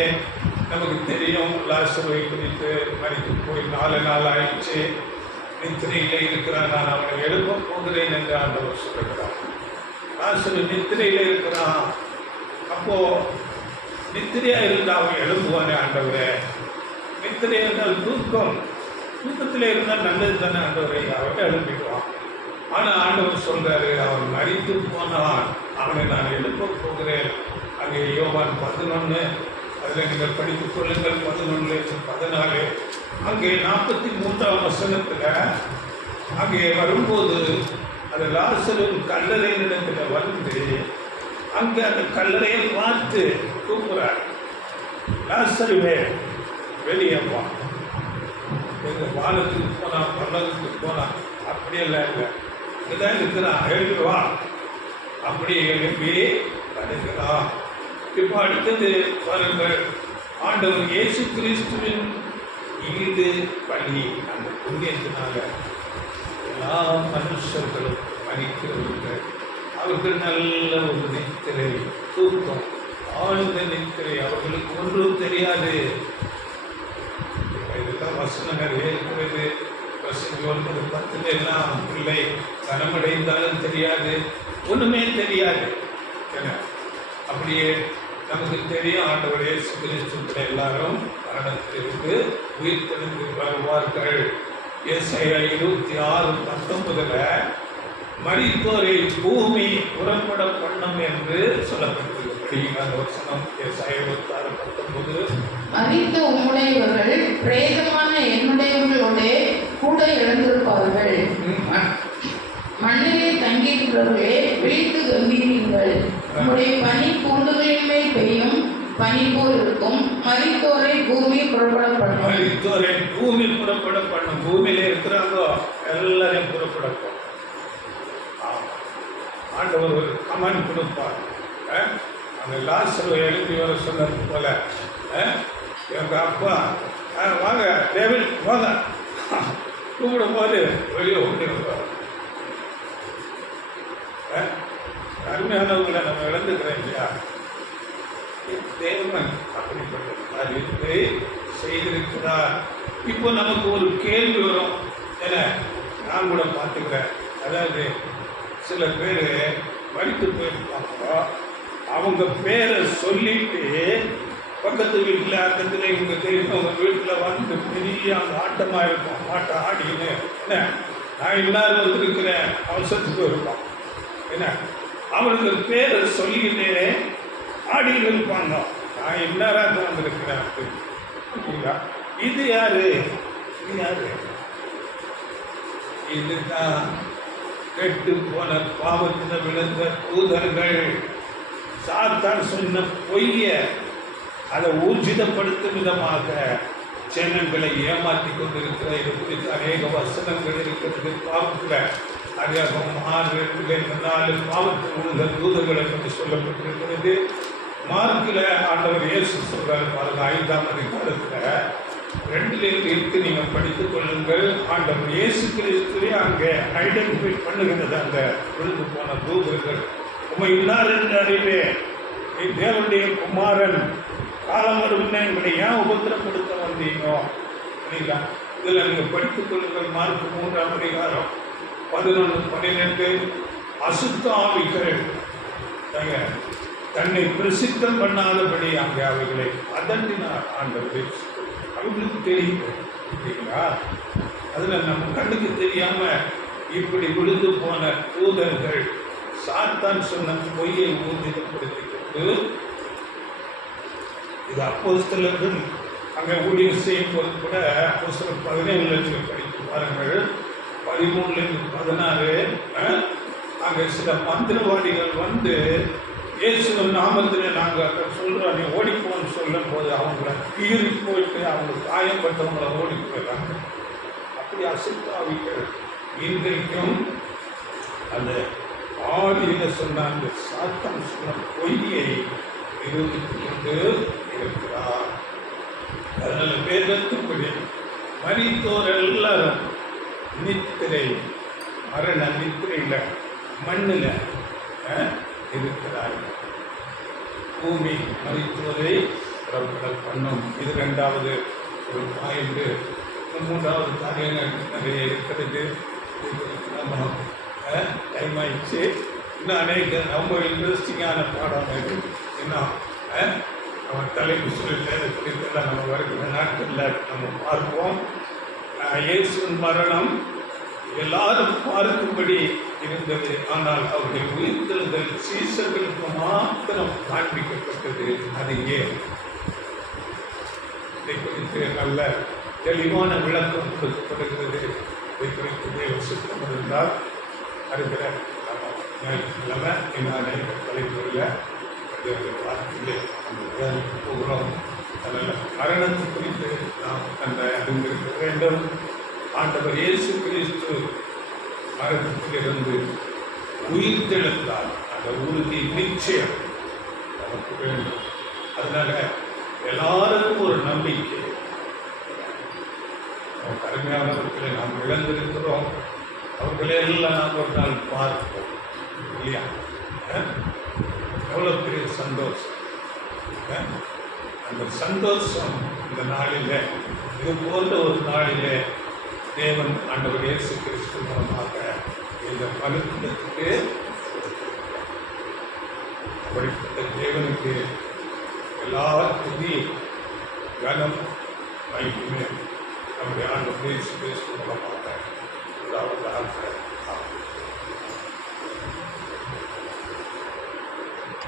நமக்கு தெரியும், லாசருவை குறித்து மறித்து போய் 4 நாள் ஆயிடுச்சு, நித்திரையில் இருக்கிறான், நான் அவனை எழுப்ப போகிறேன் என்று ஆண்டவர் சொல்லுகிறான். லாசரு நித்திரையில் இருக்கிறான். அப்போது நித்திரையாக இருந்தால் அவன் எழுப்புவானே ஆண்டவரே. நித்திரை இருந்தால் தூக்கம், தூக்கத்தில் இருந்தால் நல்லது தானே ஆண்டவரை, அவனை எழுப்பிடுவான். ஆனால் ஆண்டவர் சொல்கிறாரு, அவன் மறித்து போனான், அவனை நான் எழுப்ப போகிறேன். அங்கே யோவான் 11, அதில் நீங்கள் படித்துக் கொள்ளுங்கள், 11-14. அங்கே 43ஆம் வசனத்தில் அங்கே வரும்போது அது லாசரின் கல்லறை இடத்துல வந்து அங்கே அந்த கல்லறையை பார்த்து கூப்பிட்றார், லாசருவே வெளியே வா. எங்கள் வானத்துக்கு போனான், பல்லத்துக்கு போனான், அப்படியெல்லாம் இல்லை, இங்கேதான் இருக்கிறான், எழுதி வா. அப்படி எழுப்பி வருகிறார். இப்போ அடுத்தது பாருங்கள், ஆண்டவர் இயேசு கிறிஸ்துவின் ஈடு பலி அந்த புண்ணியத்தினால எல்லா மனுஷர்களும் மறிக்கிறவர்கள் அவர்கள் நல்ல ஒரு நித்திரை தூக்கம், ஆழ்ந்த நித்திரை, அவர்களுக்கு ஒன்றும் தெரியாது. இதுதான் வசனங்கள் இருக்கிறது. வசனம் 9:10 எல்லாம் பிள்ளை கனமடைந்தாலும் தெரியாது, ஒண்ணுமே தெரியாது. அப்படியே நமக்கு தெரியும், ஆண்டவர் இயேசு கிறிஸ்து எல்லாரும் மரணத்திலிருந்து உயிர்த்தெழுந்து வருவார்கள். ஏசாயா 26:19 மரித்தோரை பூமி புறப்பட பண்ணும் என்று சொல்லப்பட்டிருக்கிறது. அந்த வசனம் ஏசாயா 26:19. மரித்த உம்முடையவர்கள் பிரேதமான என்னுடையவர்களோட கூட இழந்திருப்பார்கள். மண்ணிலே தங்கியிருக்கிறவர்களே விழித்து கம்பீரியுங்கள். உம்முடைய பனி பூண்டுகளின் மேல் பெய்யும் பனி போல் இருக்கும். மரித்தோரை பூமி புறப்பட பண்ணும். மரித்தோரை பூமி புறப்பட பண்ணும். பூமியில இருக்கிறாங்களோ எல்லாரையும் புறப்பட பண்ணும். ஆண்டவர் ஒரு கமாண்ட் கொடுப்பார். அந்த லாசரு எழுதி வர சொன்னது போல, எங்க அப்பா வாங்க டேவிட் வாங்க கூப்பிடும் போது வெளியே ஓடி வருவார். அருமையானவங்களை நம்ம இழந்துக்கிறோம் இல்லையா? தேவன் அப்படிப்பட்ட காரியத்தை செய்திருக்கிறார். இப்போ நமக்கு ஒரு கேள்வி வரும், என்ன நான் கூட பார்த்துக்கிறேன். அதாவது சில பேர் மரித்து போயிருப்பாங்க, அவங்க பேரை சொல்லிட்டு பக்கத்து வீட்டில் அக்கத்தில் இவங்க தெரியும், அவங்க வீட்டில் வந்து பெரிய அந்த ஆட்டமாக இருக்கும், ஆட்டம் ஆடின்னு என்ன நான் எல்லாரும் வந்திருக்கிறேன் அவசரத்துக்கு இருப்பான். என்ன அவருக்கு பேரை சொல்லிக்கிட்டு ஆடின்னு இருப்பாங்க, நான் எல்லாராக வந்திருக்கிறேன் அப்படிங்களா? இது யாரு? இது யாரு? இதுதான் கெட்டு போன பாவத்தில் விழுந்த தூதர்கள். சாத்தான் சொன்ன பொய்ய அதை ஊர்ஜிதப்படுத்தும் விதமாக ஜனங்களை ஏமாற்றி கொண்டிருக்கிற இது குறித்து அநேக வசனங்கள் இருக்கிறது. பாவத்தில் அதிகம் 6:4 பாவத்தில் உள்ள தூதர்களை பற்றி சொல்லப்பட்டிருக்கிறது. மார்க்கில் ஆண்டவர் இயேசு சொல்றாரு பாருங்க, 5ஆம் அதிகாரத்தில் 2-8 நீங்கள் படித்துக் கொள்ளுங்கள். ஆண்டவர் இயேசு கிறிஸ்துவே அங்கே ஐடென்டிஃபை பண்ணுகிறது அந்த விழுந்து போன தூதர்கள். உண்மை இன்னார் என்று அறிவே, நீ தேவனுடைய குமாரன், காலம் வரும்னா எங்களை ஏன் உபத்திரப்படுத்த வந்தீங்க? சரிங்களா? இதில் நீங்கள் படித்துக் கொள்ளுங்கள். மார்க் 3ஆம் அதிகாரம் 11-12. அசுத்த ஆவிகள் தன்னை பிரசித்தம் பண்ணாதபடி அங்கே அவைகளை அதட்டினார் ஆண்டவர். அவங்களுக்கு தெரியும் இல்லைங்களா? அதில் நம்ம கண்ணுக்கு தெரியாம இப்படி விழுந்து போன தூதர்கள் சாத்தான் சொன்ன பொய்யை ஊர்ஜிதப்படுத்திக் கொண்டு இது அப்போஸ்தலர்கள் அங்கே ஊழியம் செய்யும் போது கூட அப்போஸ்தலர் 17 படித்து பாருங்கள். 13-16 அங்கே சில மந்திரவாதிகள் வந்து இயேசுவின் நாமத்தில் நாங்கள் அங்கே சொல்கிறோம் நீ ஓடிப்போன்னு சொல்லும் போது அவங்கள கீறி போயிட்டு அவங்க காயப்பட்டவங்களை ஓடி போயிடுறாங்க. அப்படி அசுத்தாவிகள் இன்றைக்கும் அந்த ஆதியில் சொன்ன அந்த சாத்தான் சொன்ன பொய்யை நிரூபித்து கொண்டு இருக்கிறார். அதனால வேதத்துப்படி மரித்தோர் எல்லாரும் நித்திரை, மரண நித்திரையில் மண்ணில் இருக்கிறார்கள். பூமி மரித்தோரை புறப்பட பண்ணும். இது 2வது ஒரு பாயிண்ட். 3வது காரியங்கள் நிறைய இருக்கிறது. நம்ம டைம் ஆயிடுச்சு. இன்னும் அநேக ரொம்ப இன்ட்ரெஸ்டிங்கான பாடம் இருக்குது. இன்னும் நம்ம தலைப்பு சொல்லிட்டு நம்ம வருகிற நாட்களில் நம்ம பார்ப்போம். இயேசுவின் மரணம் எல்லாரும் பார்க்கும்படி இருந்தது. ஆனால் அவருடைய உயிர்த்தெழுதல் சீசர்களுக்கு மாத்திரம் காண்பிக்கப்பட்டது. அது ஏன்? இதை குறித்து நல்ல தெளிவான விளக்கம் கொடுக்கப்படுகிறது. இதை குறித்து தேவ சுத்தம் இருந்தால் இருக்கிற தலைப்புகளில் வார்த்தையிலே போகிறோம். அதனால் மரணத்தை குறித்து நாம் அந்த அறிந்திருக்க வேண்டும். ஆண்டவர் இயேசு கிறிஸ்து மரணத்திலிருந்து உயிர்த்தெழுந்தார். அந்த உறுதி நிச்சயம் நமக்கு வேண்டும். அதனால எல்லாருக்கும் ஒரு நம்பிக்கை. நமக்கு அருமையானவர்களை நாம் இழந்திருக்கிறோம். அவர்களெல்லாம் நாம் ஒரு நாள் பார்ப்போம் இல்லையா? எவ்வளோ பெரிய சந்தோஷம். அந்த சந்தோஷம் இந்த நாளில், இது போன்ற ஒரு நாளில் தேவன் ஆண்டவர் இயேசு கிறிஸ்து மூலமாக இந்த மனுக்குலத்துக்கு அப்படிப்பட்ட தேவனுக்கு எல்லா துதியும் கனம் மகிமை நம்முடைய ஆண்டவர் இயேசு கிறிஸ்து மூலமாக உண்டாவதாக.